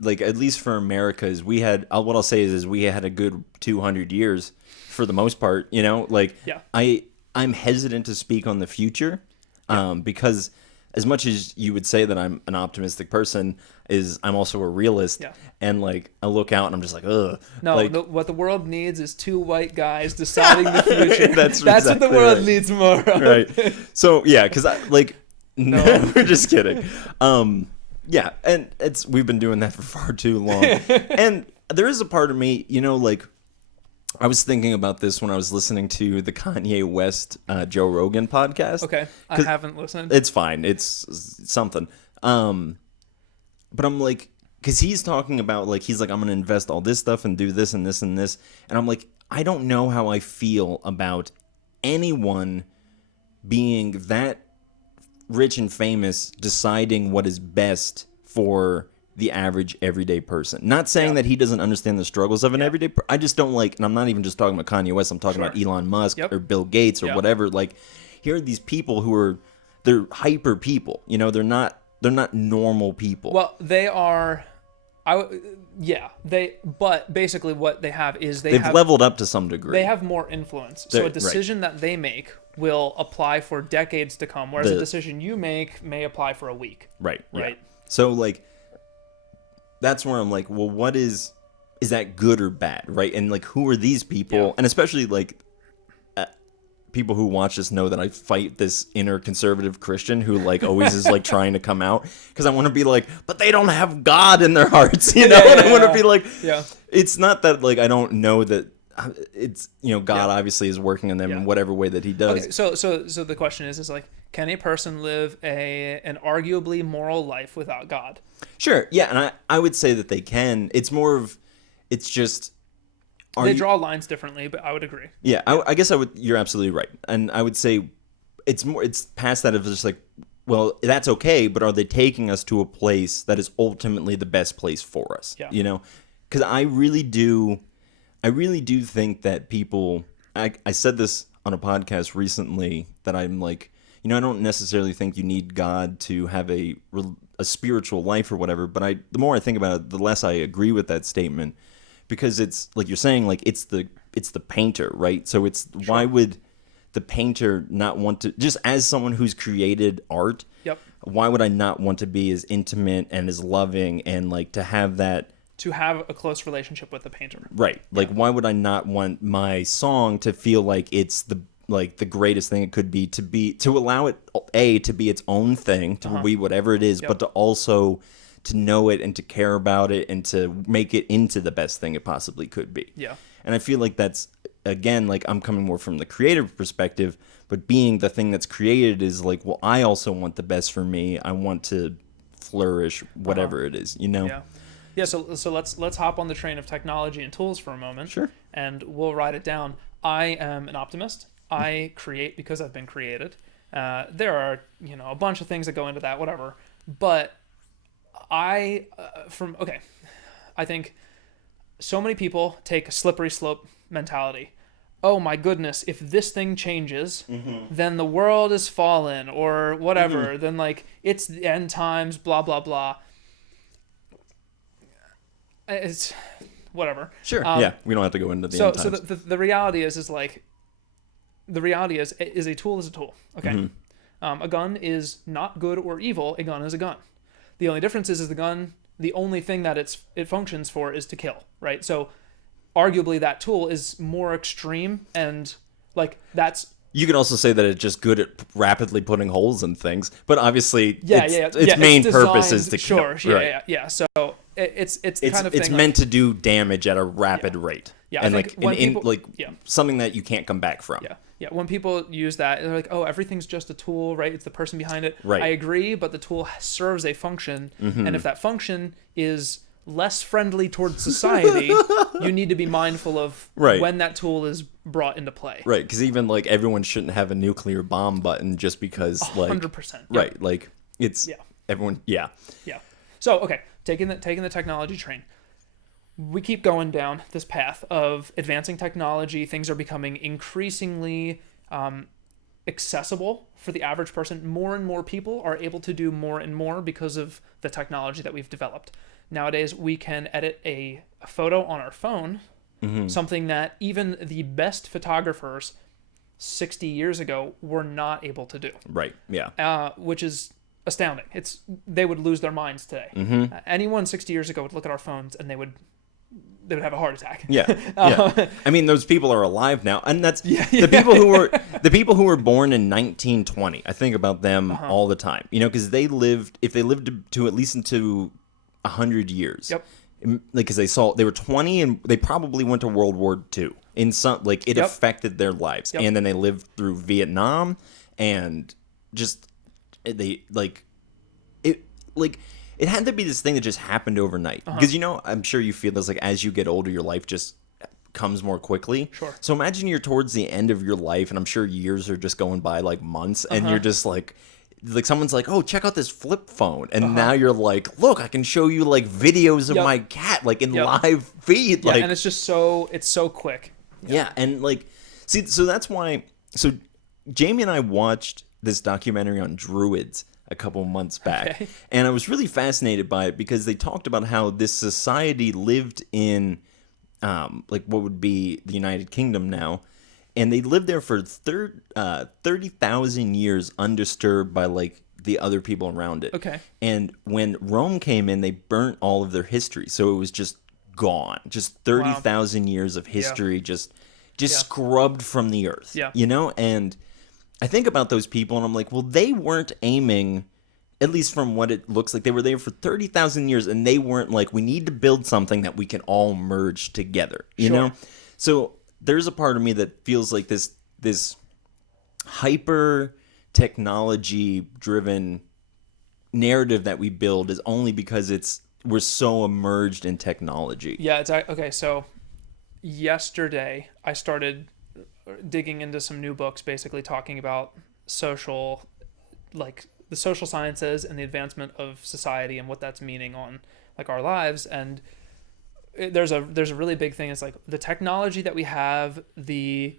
Like, at least for America, is we had what I'll say is we had a good 200 years for the most part, like I'm hesitant to speak on the future because as much as you would say that I'm an optimistic person, I'm also a realist, and like I look out and I'm just like, ugh. No, like, what the world needs is two white guys deciding the future. That's exactly what the world right. needs more of. Right. So yeah, because no, we're just kidding. Yeah, and we've been doing that for far too long. And there is a part of me, like I was thinking about this when I was listening to the Kanye West Joe Rogan podcast. Okay, I haven't listened. It's fine. It's something. But I'm like, because he's talking about, like, he's like, I'm going to invest all this stuff and do this and this and this. And I'm like, I don't know how I feel about anyone being that rich and famous deciding what is best for the average everyday person. Not saying that he doesn't understand the struggles of an everyday person. I just don't like, and I'm not even just talking about Kanye West, I'm talking about Elon Musk or Bill Gates or whatever. Like, here are these people who are, they're hyper people. You know, they're not normal people. Well, they are. But basically what they have is they've leveled up to some degree. They have more influence. So a decision that they make will apply for decades to come, whereas a decision you make may apply for a week. Right. Yeah. So, like, that's where I'm like, well, what is that good or bad, right? And, like, who are these people? Yeah. And especially, like, people who watch this know that I fight this inner conservative Christian who, like, always is, like, trying to come out. Because I want to be like, but they don't have God in their hearts, you know? I want to be like, it's not that, like, I don't know that it's, you know, God obviously is working on them in whatever way that he does. Okay, so the question is like, can a person live an arguably moral life without God? Sure, yeah, and I would say that they can. It's more of, it's just... They draw lines differently, but I would agree. Yeah, I guess I would. You're absolutely right, and I would say it's past that of just like, well, that's okay, but are they taking us to a place that is ultimately the best place for us? Yeah. You know, because I really do think that people. I said this on a podcast recently that I'm like, you know, I don't necessarily think you need God to have a spiritual life or whatever, but the more I think about it, the less I agree with that statement. Because it's like you're saying, like it's the painter, right? So it's why would the painter not want to, just as someone who's created art? Yep. Why would I not want to be as intimate and as loving and like to have that? To have a close relationship with the painter. Right. Like why would I not want my song to feel like it's the greatest thing it could be, to allow it to be its own thing, to be whatever it is, but to also to know it and to care about it and to make it into the best thing it possibly could be. Yeah. And I feel like that's, again, like I'm coming more from the creative perspective, but being the thing that's created is like, well, I also want the best for me. I want to flourish, whatever it is, you know? Yeah. Yeah, so let's hop on the train of technology and tools for a moment. Sure. And we'll write it down. I am an optimist. I create because I've been created. There are, you know, a bunch of things that go into that, whatever. But I think so many people take a slippery slope mentality. Oh my goodness, if this thing changes, then the world is fallen or whatever. Then like it's the end times, blah, blah, blah. It's whatever. Sure. Yeah, we don't have to go into the end times. So the reality is like, the reality is a tool is a tool. Okay. A gun is not good or evil. A gun is a gun. The only difference is the gun, the only thing that it functions for is to kill, right? So arguably that tool is more extreme and like that's... You can also say that it's just good at rapidly putting holes in things, but obviously its main purpose is to kill. Sure, yeah. So it's the kind of thing... It's meant to do damage at a rapid rate. Yeah, and something that you can't come back from. Yeah. When people use that, they're like, "Oh, everything's just a tool, right? It's the person behind it." Right. I agree, but the tool serves a function, and if that function is less friendly towards society, you need to be mindful of when that tool is brought into play. Right, because even like everyone shouldn't have a nuclear bomb button just because 100%. Right, like it's everyone. Yeah. So okay, taking the technology train. We keep going down this path of advancing technology. Things are becoming increasingly accessible for the average person. More and more people are able to do more and more because of the technology that we've developed. Nowadays, we can edit a photo on our phone, something that even the best photographers 60 years ago were not able to do. Right, yeah. Which is astounding. They would lose their minds today. Anyone 60 years ago would look at our phones and they would have a heart attack. Yeah. I mean, those people are alive now, and that's the people who were born in 1920. I think about them all the time, you know, because if they lived to at least into 100 years. Yep. Like, because they were 20 and they probably went to World War II. in some like it Yep. affected their lives, Yep. and then they lived through Vietnam, and just they it like it had to be this thing that just happened overnight because I'm sure you feel this like as you get older your life just comes more quickly. Sure. So imagine you're towards the end of your life, and I'm sure years are just going by like months, and you're just like someone's like, oh, check out this flip phone, and now you're like, look, I can show you like videos of Yep. my cat like in Yep. live feed. Yeah, Like, and it's just so quick. yeah, and like, see, so that's why. So Jamie and I watched this documentary on druids a couple months back, Okay. and I was really fascinated by it because they talked about how this society lived in, like what would be the United Kingdom now, and they lived there for 30,000 years undisturbed by like the other people around it. Okay. And when Rome came in, they burnt all of their history, so it was just gone. Just 30,000 years of history, just scrubbed from the earth. Yeah. And I think about those people, and I'm like, well, they weren't aiming. At least from what it looks like, they were there for 30,000 years, and they weren't like, we need to build something that we can all merge together, you Sure. know? So there's a part of me that feels like this hyper technology driven narrative that we build is only because we're so immersed in technology. Yeah, it's okay. So yesterday I started digging into some new books, basically talking about the social sciences and the advancement of society and what that's meaning on like our lives. And there's a really big thing. It's like the technology that we have, the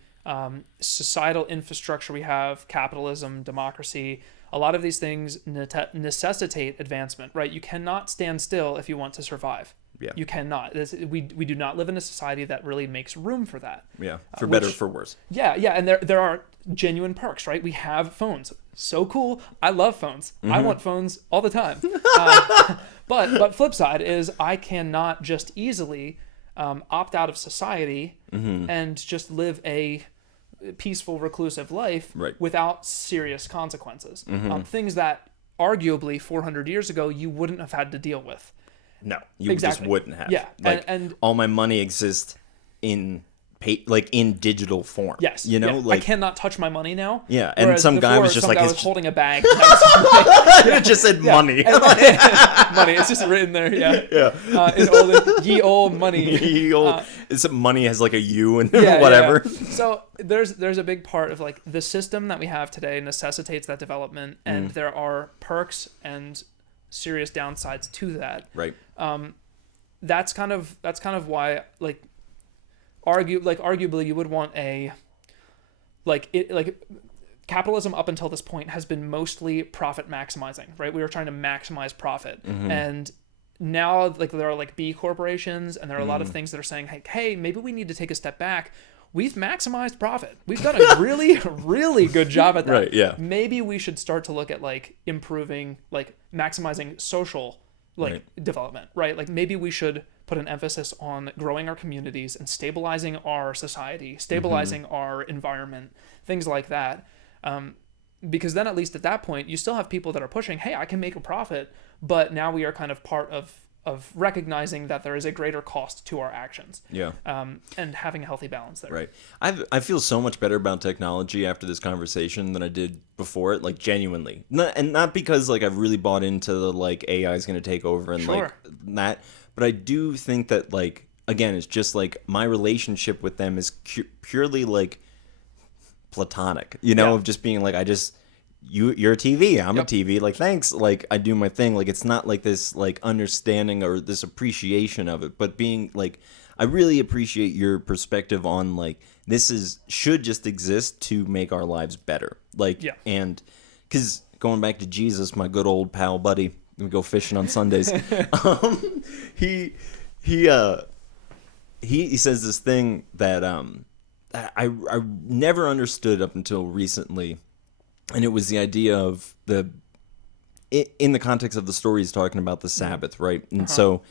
societal infrastructure we have, capitalism, democracy. A lot of these things necessitate advancement, right? You cannot stand still if you want to survive. Yeah. You cannot. We do not live in a society that really makes room for that. Yeah. For better or for worse. Yeah, and there are genuine perks, right? We have phones. So cool. I love phones. I want phones all the time. But flip side is I cannot just easily opt out of society and just live a peaceful, reclusive life without serious consequences. Things that arguably 400 years ago you wouldn't have had to deal with. No, you just wouldn't have. Yeah, like, and all my money exists in in digital form. yes, you know, yeah. like I cannot touch my money now. Yeah, and some guy was just like, was holding a bag. It just said money. Money. It's just written there. Yeah. Yeah. In old, ye old money. It's money has like a U and Yeah, whatever. Yeah. So there's a big part of like the system that we have today necessitates that development, and there are perks and serious downsides to that. Right. That's kind of why arguably you would want capitalism up until this point has been mostly profit maximizing, right? We were trying to maximize profit. And now there are B corporations, and there are a lot of things that are saying, hey, maybe we need to take a step back. We've maximized profit. We've done a really, really good job at that. Right, yeah. Maybe we should start to look at improving, maximizing social development, right? Maybe we should put an emphasis on growing our communities and stabilizing our society, stabilizing our environment, things like that. Because then at least at that point, you still have people that are pushing, hey, I can make a profit, but now we are kind of part of recognizing that there is a greater cost to our actions. Yeah. And having a healthy balance there. Right. I feel so much better about technology after this conversation than I did before it, genuinely. Not because I've really bought into the AI is going to take over and that, but I do think that again, it's just my relationship with them is purely platonic, of just being you're a TV, I'm a TV, thanks, I do my thing. It's not this understanding or this appreciation of it, but being I really appreciate your perspective on this should just exist to make our lives better. And because going back to Jesus, my good old pal buddy, we go fishing on Sundays. He says this thing that I never understood up until recently. And it was the idea of in the context of the story, he's talking about the Sabbath, right? And so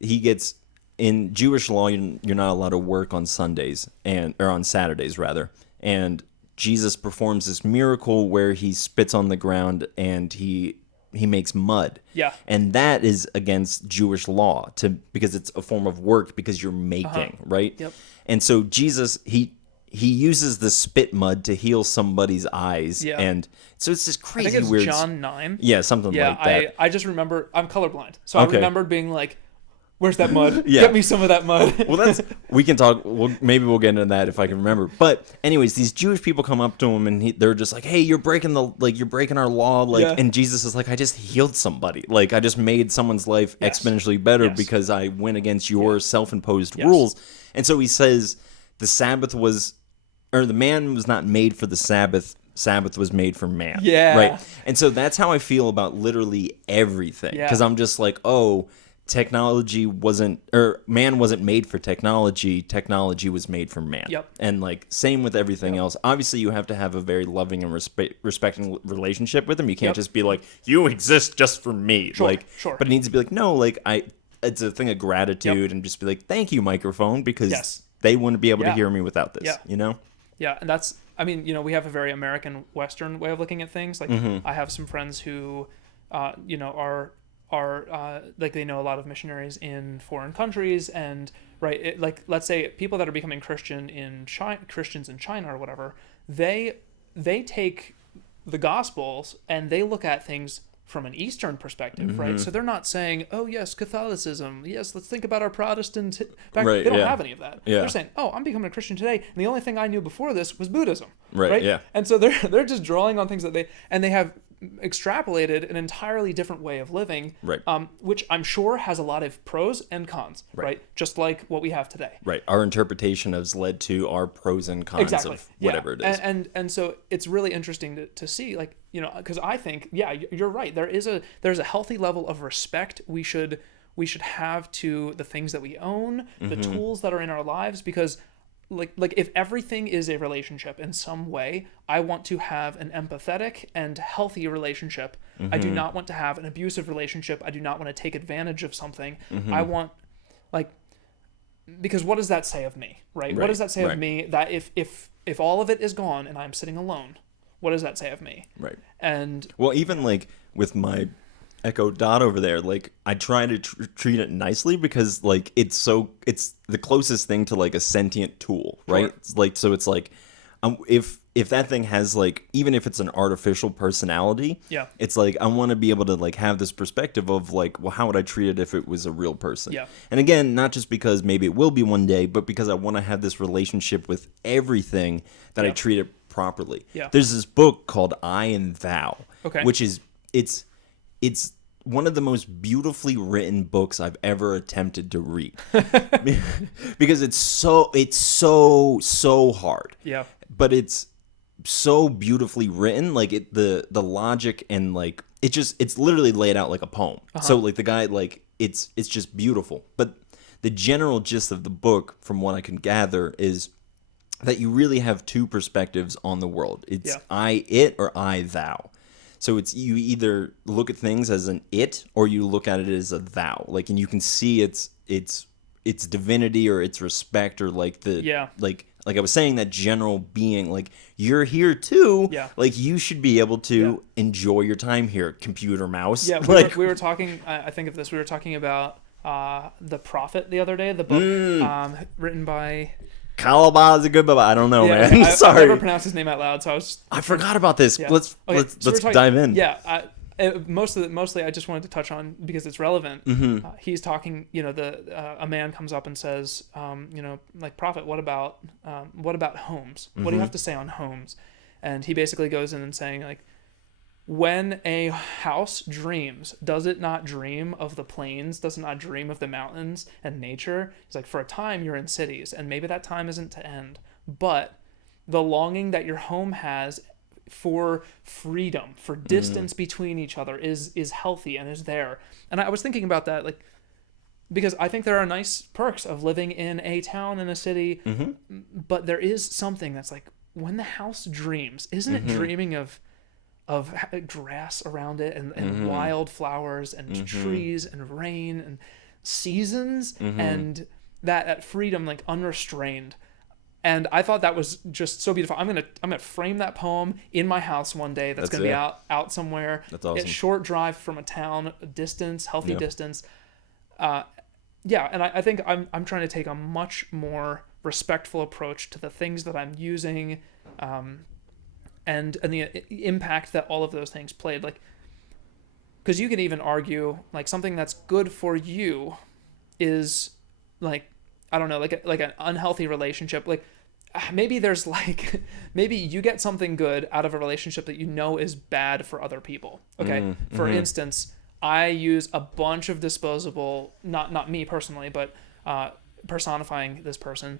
he gets, in Jewish law, you're not allowed to work on Sundays or on Saturdays rather. And Jesus performs this miracle where he spits on the ground and he makes mud. Yeah. And that is against Jewish law because it's a form of work because you're making, right? Yep. And so Jesus, he uses the spit mud to heal somebody's eyes. Yeah. And so it's this I crazy think it's weird. John 9. Yeah, something Yeah, like that. I just remember, I'm colorblind. So Okay. I remembered being like, where's that mud? Yeah. Get me some of that mud. Well, we can talk. Maybe we'll get into that if I can remember. But anyways, these Jewish people come up to him and they're just like, "Hey, you're breaking our law." Like, Yeah. and Jesus is like, "I just healed somebody. Like, I just made someone's life exponentially better because I went against your self-imposed rules." And so he says, the man was not made for the Sabbath. Sabbath was made for man. Yeah. Right. And so that's how I feel about literally everything. Yeah. Because I'm just like, man wasn't made for technology was made for man. Yep. And like same with everything else. Obviously you have to have a very loving and respecting relationship with him. You can't just be like, you exist just for me. Sure. But it needs to be like, no, like it's a thing of gratitude and just be like, thank you, microphone, because they wouldn't be able to hear me without this. You know? Yeah, and that's, I mean, we have a very American Western way of looking at things. Like I have some friends who are like they know a lot of missionaries in foreign countries, and like let's say people that are becoming Christians in China or whatever, they take the Gospels and they look at things from an Eastern perspective, right? So they're not saying, oh yes, Catholicism, yes, let's think about our Protestant back. They don't have any of that. They're saying, oh, I'm becoming a Christian today, and the only thing I knew before this was Buddhism, right? Yeah. And so they're just drawing on things that they have extrapolated an entirely different way of living, right? Which I'm sure has a lot of pros and cons, right? Just like what we have today, right? Our interpretation has led to our pros and cons of whatever it is, and so it's really interesting to see, like, because I think, you're right. There's a healthy level of respect we should have to the things that we own, the tools that are in our lives, because like if everything is a relationship in some way, I want to have an empathetic and healthy relationship. I do not want to have an abusive relationship. I do not want to take advantage of something. I want, like, because what does that say of me, right? What does that say of me, that if all of it is gone and I'm sitting alone, what does that say of me? Right. And well, even like with my Echo Dot over there, like I try to treat it nicely because like it's the closest thing to like a sentient tool, right? Sure. It's like, so it's like if that thing has like, even if it's an artificial personality, it's like I want to be able to like have this perspective of like, well, how would I treat it if it was a real person? And again, not just because maybe it will be one day, but because I want to have this relationship with everything that I treat it properly. There's this book called I and Thou, which is it's one of the most beautifully written books I've ever attempted to read. Because it's so hard. But it's so beautifully written, like the logic and like it's literally laid out like a poem. So like the guy, like it's just beautiful. But the general gist of the book, from what I can gather, is that you really have two perspectives on the world. It's I, it, or I, thou. So it's, you either look at things as an it, or you look at it as a thou. Like, and you can see its divinity or its respect, or like the like I was saying, that general being, like, you're here too. Like, you should be able to enjoy your time here, computer mouse. We were talking, I think of this, we were talking about The Prophet the other day, the book written by Kalabazagubaba. I don't know, man. Sorry. I never pronounced his name out loud, so I forgot about this. Let's dive in. Mostly I just wanted to touch on, because it's relevant. He's talking, a man comes up and says, like, Prophet, what about homes? What do you have to say on homes? And he basically goes in and saying, like, when a house dreams, does it not dream of the plains? Does it not dream of the mountains and nature? It's like, for a time you're in cities, and maybe that time isn't to end, but the longing that your home has for freedom, for distance between each other is healthy and is there. And I was thinking about that, like, because I think there are nice perks of living in a town, in a city, but there is something that's like, when the house dreams, isn't it dreaming of grass around it, and wild flowers and trees and rain and seasons, and that freedom, like, unrestrained. And I thought that was just so beautiful. I'm gonna frame that poem in my house one day. That's gonna be out somewhere. That's awesome. It's short drive from a town, a distance, healthy distance. And I think I'm trying to take a much more respectful approach to the things that I'm using, and the impact that all of those things played. Like, because you can even argue like something that's good for you is like, I don't know, like an unhealthy relationship. Like maybe there's like, maybe you get something good out of a relationship that you know is bad for other people. Okay. For instance, I use a bunch of disposable, not me personally, but personifying this person.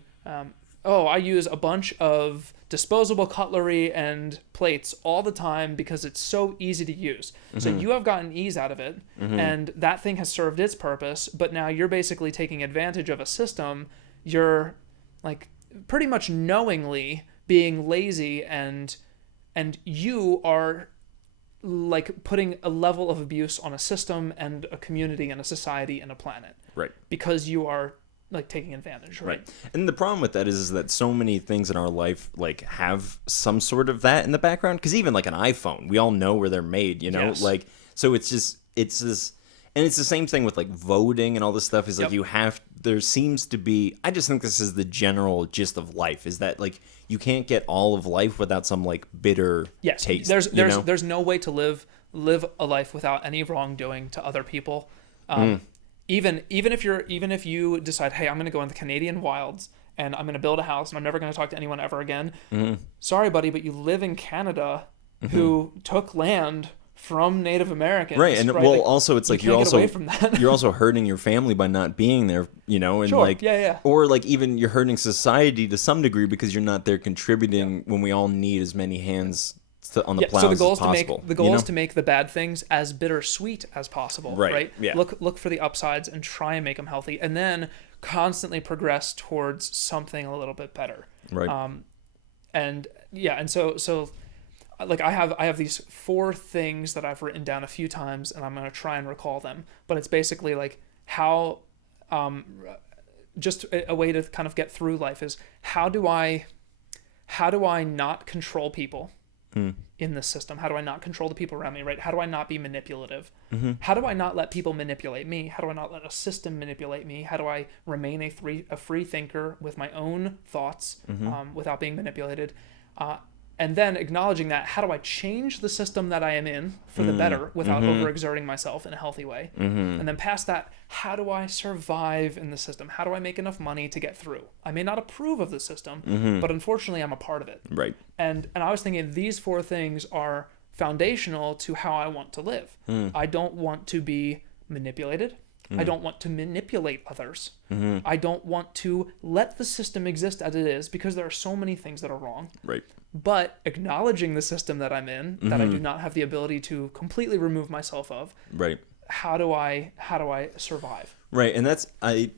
I use a bunch of disposable cutlery and plates all the time because it's so easy to use. So you have gotten ease out of it, and that thing has served its purpose, but now you're basically taking advantage of a system. You're like pretty much knowingly being lazy, and you are like putting a level of abuse on a system and a community and a society and a planet. Right. Because you are like taking advantage, right? And the problem with that is that so many things in our life like have some sort of that in the background, because even like an iPhone, we all know where they're made, you know. Like, so it's this, and it's the same thing with like voting and all this stuff. Is like there seems to be, I just think this is the general gist of life, is that like you can't get all of life without some like bitter taste. There's no way to live a life without any wrongdoing to other people. Even if you decide, hey, I'm going to go in the Canadian wilds and I'm going to build a house and I'm never going to talk to anyone ever again. Sorry, buddy, but you live in Canada, who took land from Native Americans. Right. And well, also it's like you're also hurting your family by not being there, you know, and or like even you're hurting society to some degree because you're not there contributing when we all need as many hands on the plows so the goal as possible. The goal is to make the bad things as bittersweet as possible, right? Yeah. Look for the upsides and try and make them healthy, and then constantly progress towards something a little bit better. Right. And so like I have these 4 things that I've written down a few times, and I'm going to try and recall them. But it's basically like how, just a way to kind of get through life is how do I not control people in this system? How do I not control the people around me, right? How do I not be manipulative? How do I not let people manipulate me? How do I not let a system manipulate me? How do I remain a free thinker with my own thoughts without being manipulated? And then acknowledging that, how do I change the system that I am in for the better without overexerting myself in a healthy way? And then past that, how do I survive in the system? How do I make enough money to get through? I may not approve of the system, but unfortunately I'm a part of it. Right. And I was thinking these 4 things are foundational to how I want to live. I don't want to be manipulated. I don't want to manipulate others. I don't want to let the system exist as it is, because there are so many things that are wrong. Right. But acknowledging the system that I'm in, that I do not have the ability to completely remove myself of. Right. How do I survive? Right. And that's I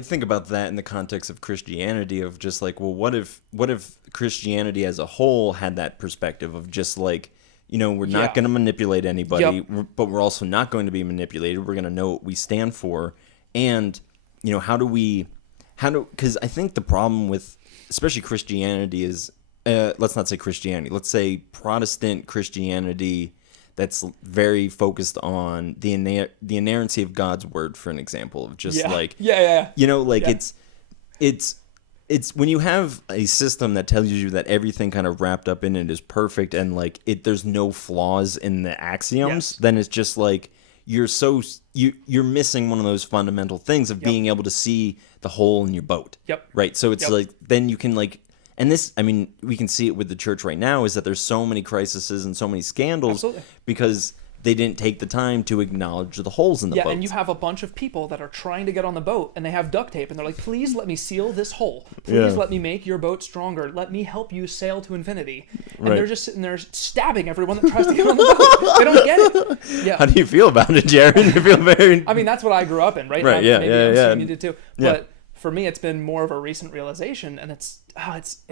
think about that in the context of Christianity, of just like, well, what if Christianity as a whole had that perspective of just like, you know, we're not going to manipulate anybody, but we're also not going to be manipulated. We're going to know what we stand for. And, you know, because I think the problem with, especially Christianity is, let's not say Christianity, let's say Protestant Christianity that's very focused on the inerrancy of God's word, for an example, of just you know, like it's when you have a system that tells you that everything kind of wrapped up in it is perfect, and like there's no flaws in the axioms, then it's just like you're missing one of those fundamental things of being able to see the hole in your boat. Right. So it's like, then you can like, and this, I mean, we can see it with the church right now, is that there's so many crises and so many scandals because they didn't take the time to acknowledge the holes in the boat. Yeah, and you have a bunch of people that are trying to get on the boat, and they have duct tape, and they're like, please let me seal this hole. Please let me make your boat stronger. Let me help you sail to infinity. And they're just sitting there stabbing everyone that tries to get on the boat. They don't get it. Yeah. How do you feel about it, Jarren? You feel very... I mean, that's what I grew up in, right? Right, Maybe I'm assuming you did too. But for me, it's been more of a recent realization, and it's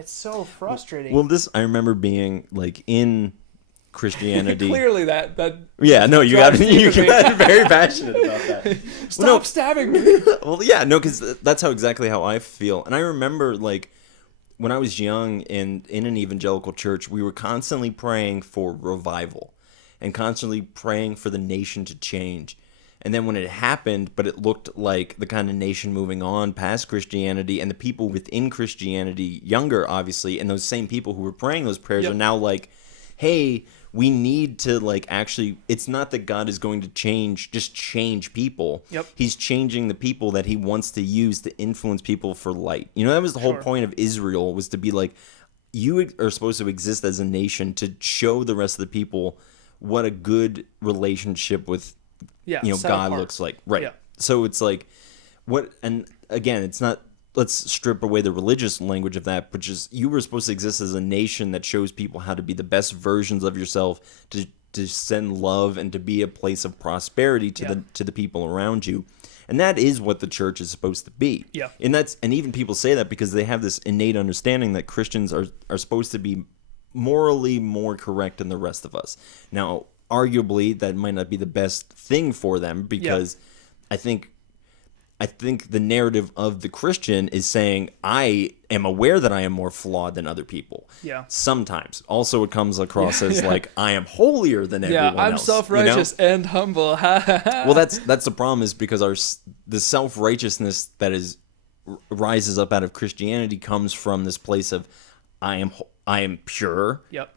so frustrating. Well, I remember being like in Christianity. Clearly that yeah, no, you got very passionate about that. Stop stabbing me. Well, yeah, no, because that's exactly how I feel. And I remember like when I was young and in an evangelical church, we were constantly praying for revival and constantly praying for the nation to change. And then when it happened, but it looked like the kind of nation moving on past Christianity, and the people within Christianity, younger obviously, and those same people who were praying those prayers Yep. are now like, hey, we need to like actually, it's not that God is going to just change people. Yep. He's changing the people that he wants to use to influence people for light. You know, that was the whole Sure. point of Israel, was to be like, you are supposed to exist as a nation to show the rest of the people what a good relationship with Yeah. you know set God apart. looks like. Right. Yeah. So it's like what, and again, it's not, let's strip away the religious language of that, but just you were supposed to exist as a nation that shows people how to be the best versions of yourself, to send love and to be a place of prosperity to the people around you. And that is what the church is supposed to be. Yeah. And even people say that because they have this innate understanding that Christians are supposed to be morally more correct than the rest of us. Now, arguably, that might not be the best thing for them, because I think the narrative of the Christian is saying, I am aware that I am more flawed than other people. Yeah. Sometimes. Also, it comes across as like, I am holier than everyone else. I'm self-righteous and humble. Well, that's the problem, is because the self-righteousness that rises up out of Christianity comes from this place of, I am pure. Yep.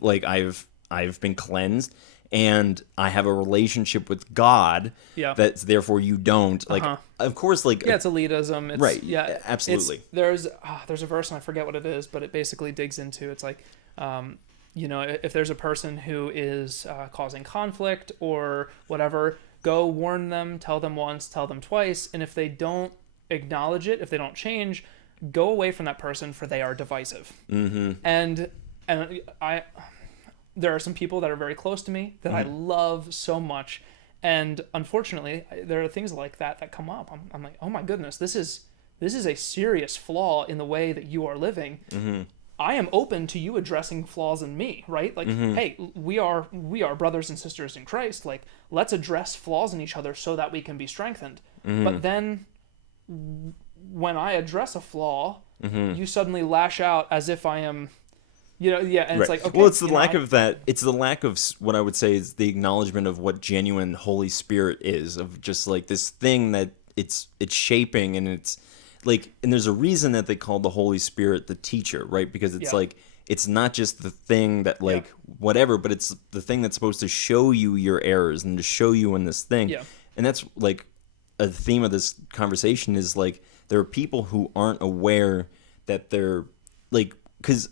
Like I've been cleansed, and I have a relationship with God. Yeah. That's therefore you don't. Like, of course, like, Yeah, it's elitism. It's, right. Yeah, Absolutely. There's a verse, and I forget what it is, but it basically digs into, it's like, if there's a person who is causing conflict or whatever, go warn them, tell them once, tell them twice, and if they don't acknowledge it, if they don't change, go away from that person, for they are divisive. Mm-hmm. And there are some people that are very close to me that I love so much, and unfortunately, there are things like that come up. I'm like, oh my goodness, this is a serious flaw in the way that you are living. Mm-hmm. I am open to you addressing flaws in me, right? Like, hey, we are brothers and sisters in Christ. Like, let's address flaws in each other so that we can be strengthened. But then, when I address a flaw, you suddenly lash out as if I am, and it's like, okay. Well, it's the lack of that. It's the lack of what I would say is the acknowledgement of what genuine Holy Spirit is, of just like this thing that it's shaping, and it's like, and there's a reason that they call the Holy Spirit the teacher, right? Because it's like, it's not just the thing that like whatever, but it's the thing that's supposed to show you your errors and to show you in this thing. Yeah. And that's like a theme of this conversation, is like, there are people who aren't aware that they're like, because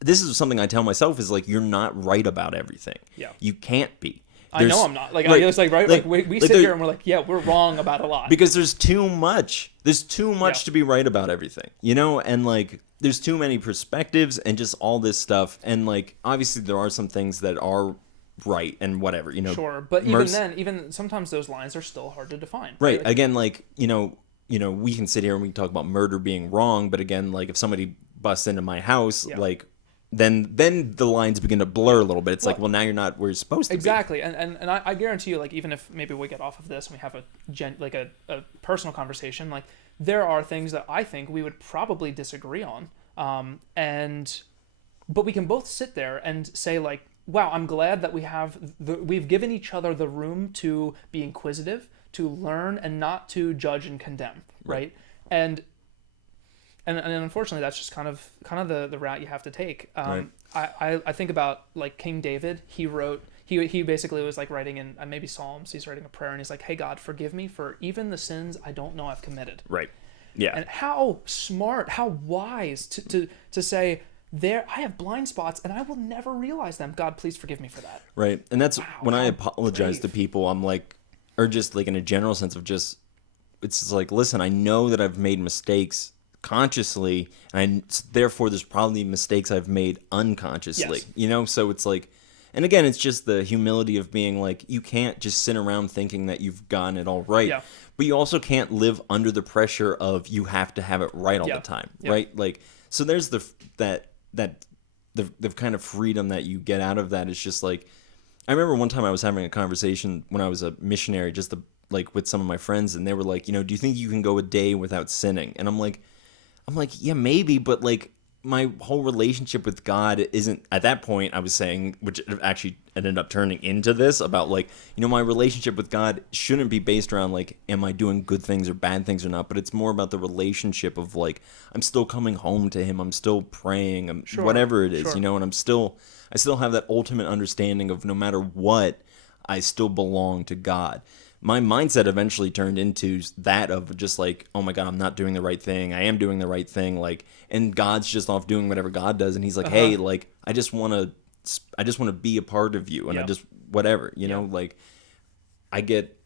this is something I tell myself, is like, you're not right about everything. Yeah. You can't be. I know I'm not. Like, I guess, like, right? Like, we sit here and we're like, yeah, we're wrong about a lot. Because there's too much. There's too much to be right about everything, you know? And, like, there's too many perspectives and just all this stuff. And, like, obviously there are some things that are right and whatever, you know? Sure. But even sometimes those lines are still hard to define. Right. Like, again, like, you know, we can sit here and we can talk about murder being wrong. But, again, like, if somebody busts into my house, like, then the lines begin to blur a little bit. It's like, well, now you're not where you're supposed to be. Exactly. And I guarantee you, like, even if maybe we get off of this and we have a personal conversation, like, there are things that I think we would probably disagree on. But we can both sit there and say, like, wow, I'm glad that we've given each other the room to be inquisitive, to learn, and not to judge and condemn, right? And unfortunately, that's just kind of the route you have to take. Right. I think about, like, King David. He basically was like writing in maybe Psalms. He's writing a prayer, and he's like, "Hey God, forgive me for even the sins I don't know I've committed." Right. Yeah. And how smart, how wise to say, I have blind spots and I will never realize them. God, please forgive me for that. Right. And that's when I apologize brave. to people, I'm like, or just like in a general sense of just, it's just like, listen, I know that I've made mistakes consciously, and therefore there's probably mistakes I've made unconsciously, you know? So it's like, and again, it's just the humility of being like, you can't just sit around thinking that you've gotten it all right, but you also can't live under the pressure of you have to have it right all the time, right? Like, so there's the kind of freedom that you get out of that. Is just like, I remember one time I was having a conversation when I was a missionary, just like with some of my friends, and they were like, you know, do you think you can go a day without sinning? And I'm like, yeah, maybe, but like, my whole relationship with God isn't, at that point I was saying, which actually ended up turning into this, about like, my relationship with God shouldn't be based around like, am I doing good things or bad things or not, but it's more about the relationship of like, I'm still coming home to him, I'm still praying, whatever it is, and I still have that ultimate understanding of no matter what, I still belong to God. My mindset eventually turned into that of just like, oh my God, I'm not doing the right thing. I am doing the right thing. Like, and God's just off doing whatever God does. And he's like, hey, like, I just want to be a part of you. And I just, whatever, like I get,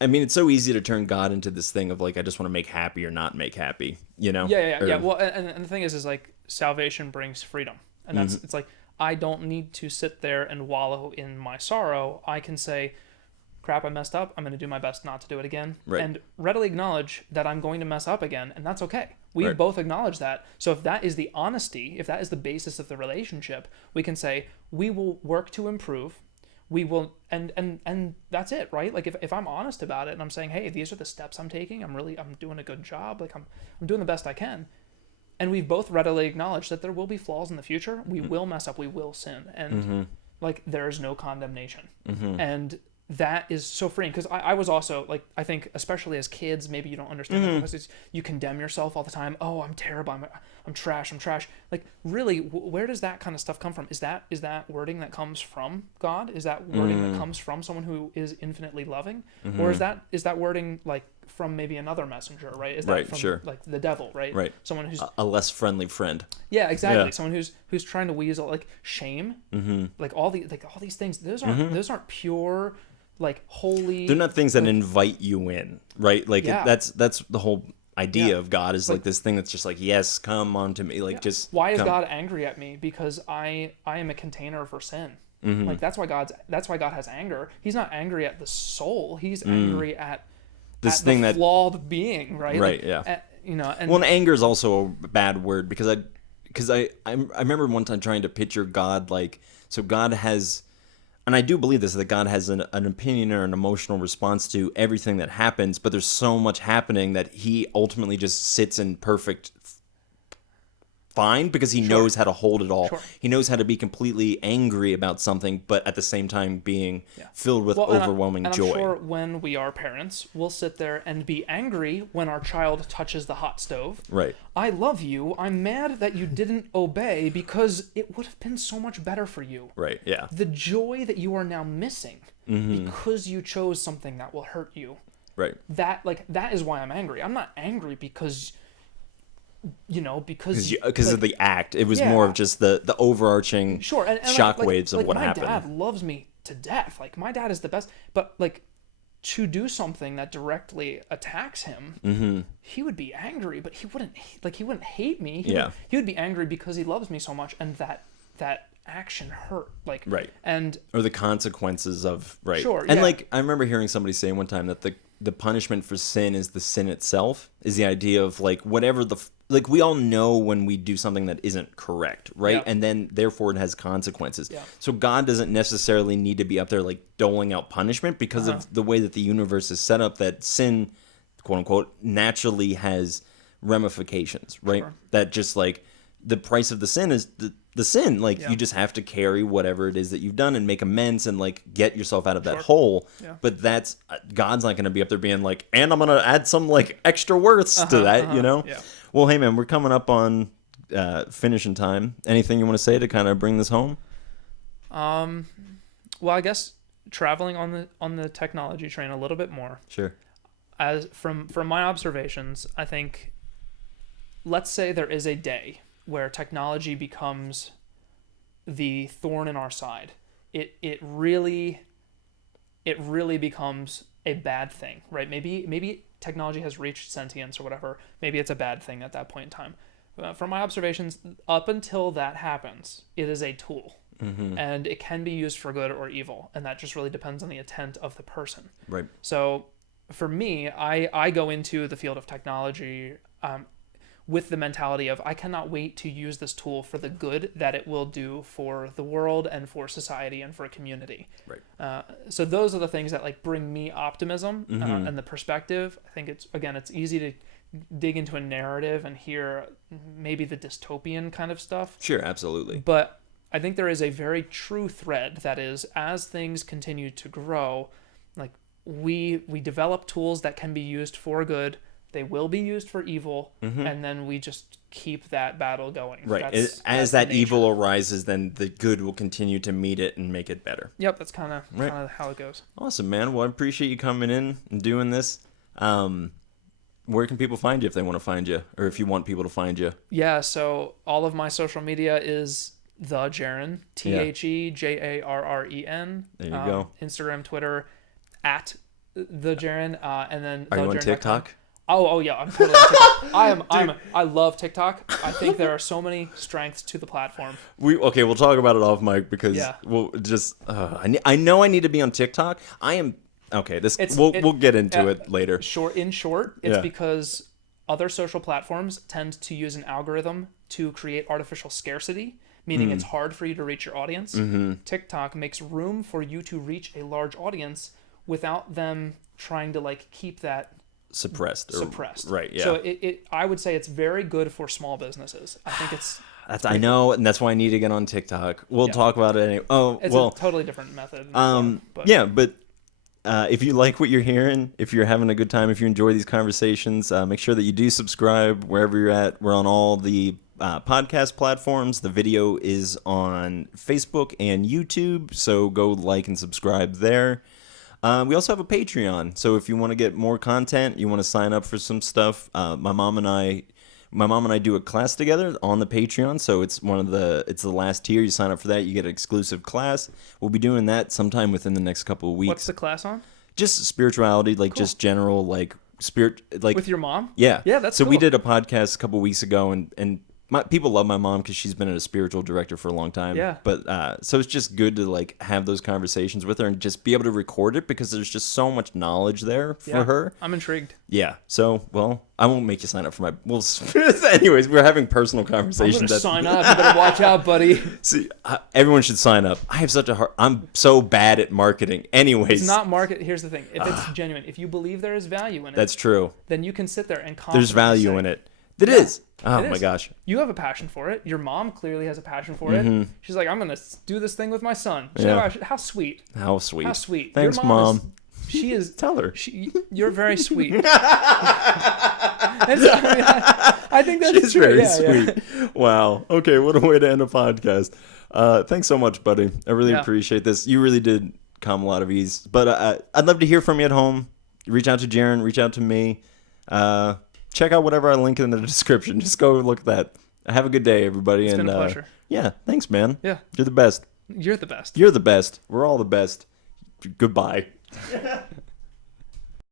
I mean, it's so easy to turn God into this thing of like, I just want to make happy or not make happy, Yeah. Well, and the thing is like salvation brings freedom. And that's, it's like, I don't need to sit there and wallow in my sorrow. I can say, crap, I messed up. I'm going to do my best not to do it again. Right. And readily acknowledge that I'm going to mess up again, and that's okay. We've both acknowledged that. So if that is the honesty, if that is the basis of the relationship, we can say, we will work to improve. We will, and that's it, right? Like if I'm honest about it and I'm saying, hey, these are the steps I'm taking. I'm doing a good job. Like I'm doing the best I can. And we've both readily acknowledged that there will be flaws in the future. We will mess up. We will sin. And like there is no condemnation. And that is so freeing, because I was also like, I think especially as kids, maybe you don't understand that because you condemn yourself all the time. Oh, I'm terrible. I'm trash. Like really, where does that kind of stuff come from? Is that wording that comes from God? Is that wording that comes from someone who is infinitely loving, or is that wording like from maybe another messenger, right? Is that from like the devil, right? Right. Someone who's a less friendly friend. Yeah, exactly. Yeah. Someone who's trying to weasel like shame, like all these things. Those aren't pure. Like holy, they're not things that invite you in, right? Like that's the whole idea of God, is like this thing that's just like, yes, come on to me, like just why is God angry at me? Because I am a container for sin. Like that's why God has anger. He's not angry at the soul. He's angry at this at thing the that flawed being, right? Right. Like, and anger is also a bad word, because I remember one time trying to picture God like, so God has. And I do believe this, that God has an opinion or an emotional response to everything that happens, but there's so much happening that he ultimately just sits in perfect fine, because he knows how to hold it all. He knows how to be completely angry about something, but at the same time being filled with overwhelming joy. I'm sure when we are parents, we'll sit there and be angry when our child touches the hot stove. Right. I love you. I'm mad that you didn't obey, because it would have been so much better for you. Right, yeah. The joy that you are now missing because you chose something that will hurt you. Right. That is why I'm angry. I'm not angry because because of the act. It was more of just the overarching shockwaves of what happened. My dad loves me to death. Like my dad is the best, but like to do something that directly attacks him, he would be angry, but he wouldn't hate me. He would be angry because he loves me so much, and that action hurt, like and or the consequences of Sure, and like I remember hearing somebody say one time that the punishment for sin is the sin itself, is the idea of like whatever like we all know when we do something that isn't correct, right? And then therefore it has consequences. So God doesn't necessarily need to be up there like doling out punishment, because of the way that the universe is set up, that sin, quote unquote, naturally has ramifications, right? That just like the price of the sin is the sin. Like you just have to carry whatever it is that you've done and make amends and like get yourself out of that hole. But that's God's not going to be up there being like, and I'm going to add some like extra worths to that, Well, hey man, we're coming up on finishing time. Anything you want to say to kind of bring this home? Well, I guess traveling on the technology train a little bit more. Sure. As from my observations, I think, let's say there is a day where technology becomes the thorn in our side. It really becomes a bad thing, right? Maybe technology has reached sentience or whatever. Maybe it's a bad thing at that point in time. From my observations, up until that happens, it is a tool. And it can be used for good or evil, and that just really depends on the intent of the person. Right. So for me, I go into the field of technology with the mentality of, I cannot wait to use this tool for the good that it will do for the world and for society and for a community. Right. So those are the things that like bring me optimism and the perspective. I think it's easy dig into a narrative and hear maybe the dystopian kind of stuff. Sure, absolutely. But I think there is a very true thread that is, as things continue to grow, like we develop tools that can be used for good. They will be used for evil, and then we just keep that battle going. Right. That's that nature. evil arises, then the good will continue to meet it and make it better. Yep, that's kind of how it goes. Awesome, man. Well, I appreciate you coming in and doing this. Where can people find you if they want to find you, or if you want people to find you? Yeah, so all of my social media is the Jarren, TheJarren. There you go. Instagram, Twitter, at the Jarren, and then Are you on thejarren.com. TikTok? Oh yeah, I'm totally on TikTok. I love TikTok. I think there are so many strengths to the platform. We'll talk about it off mic because Yeah. we'll just I know I need to be on TikTok. I am okay. We'll get into it later. In short, it's Yeah. because other social platforms tend to use an algorithm to create artificial scarcity, meaning it's hard for you to reach your audience. TikTok makes room for you to reach a large audience without them trying to like keep that suppressed. Right, yeah. So I would say it's very good for small businesses. I think I know, and that's why I need to get on TikTok. We'll talk about it anyway. it's a totally different method. But if you like what you're hearing, if you're having a good time, if you enjoy these conversations, make sure that you do subscribe wherever you're at. We're on all the podcast platforms. The video is on Facebook and YouTube, so go like and subscribe there. We also have a Patreon, so if you want to get more content, you want to sign up for some stuff. My mom and I do a class together on the Patreon, so it's the last tier. You sign up for that, you get an exclusive class. We'll be doing that sometime within the next couple of weeks. What's the class on? Just spirituality, like just general like spirit, like with your mom. Yeah, that's so cool. we did a podcast a couple of weeks ago, and people love my mom because she's been a spiritual director for a long time. Yeah. But so it's just good to like have those conversations with her and just be able to record it because there's just so much knowledge there for her. I'm intrigued. Yeah. So, well, I won't make you sign up for my. Well, anyways, we're having personal I'm conversations. gonna sign up. You better watch out, buddy. See, everyone should sign up. I have such a hard. I'm so bad at marketing. Anyways, It's not market. Here's the thing: if it's genuine, if you believe there is value in it, that's true. then you can sit there and There's value in it. It is. Oh It my is. gosh. You have a passion for it. Your mom clearly has a passion for it. She's like, I'm gonna do this thing with my son. How sweet. How sweet. How sweet. Thanks, Your Mom. She is. Tell her. You're very sweet. I think that's She's true. very Yeah. sweet. Wow. Okay, what a way to end a podcast. Thanks so much, buddy. I really appreciate this. You really did calm a lot of ease. But I'd love to hear from you at home. Reach out to Jarren. Reach out to me. Check out whatever I link in the description. Just go look at that. Have a good day, everybody. It's been a pleasure. Yeah, thanks, man. Yeah. You're the best. You're the best. You're the best. We're all the best. Goodbye.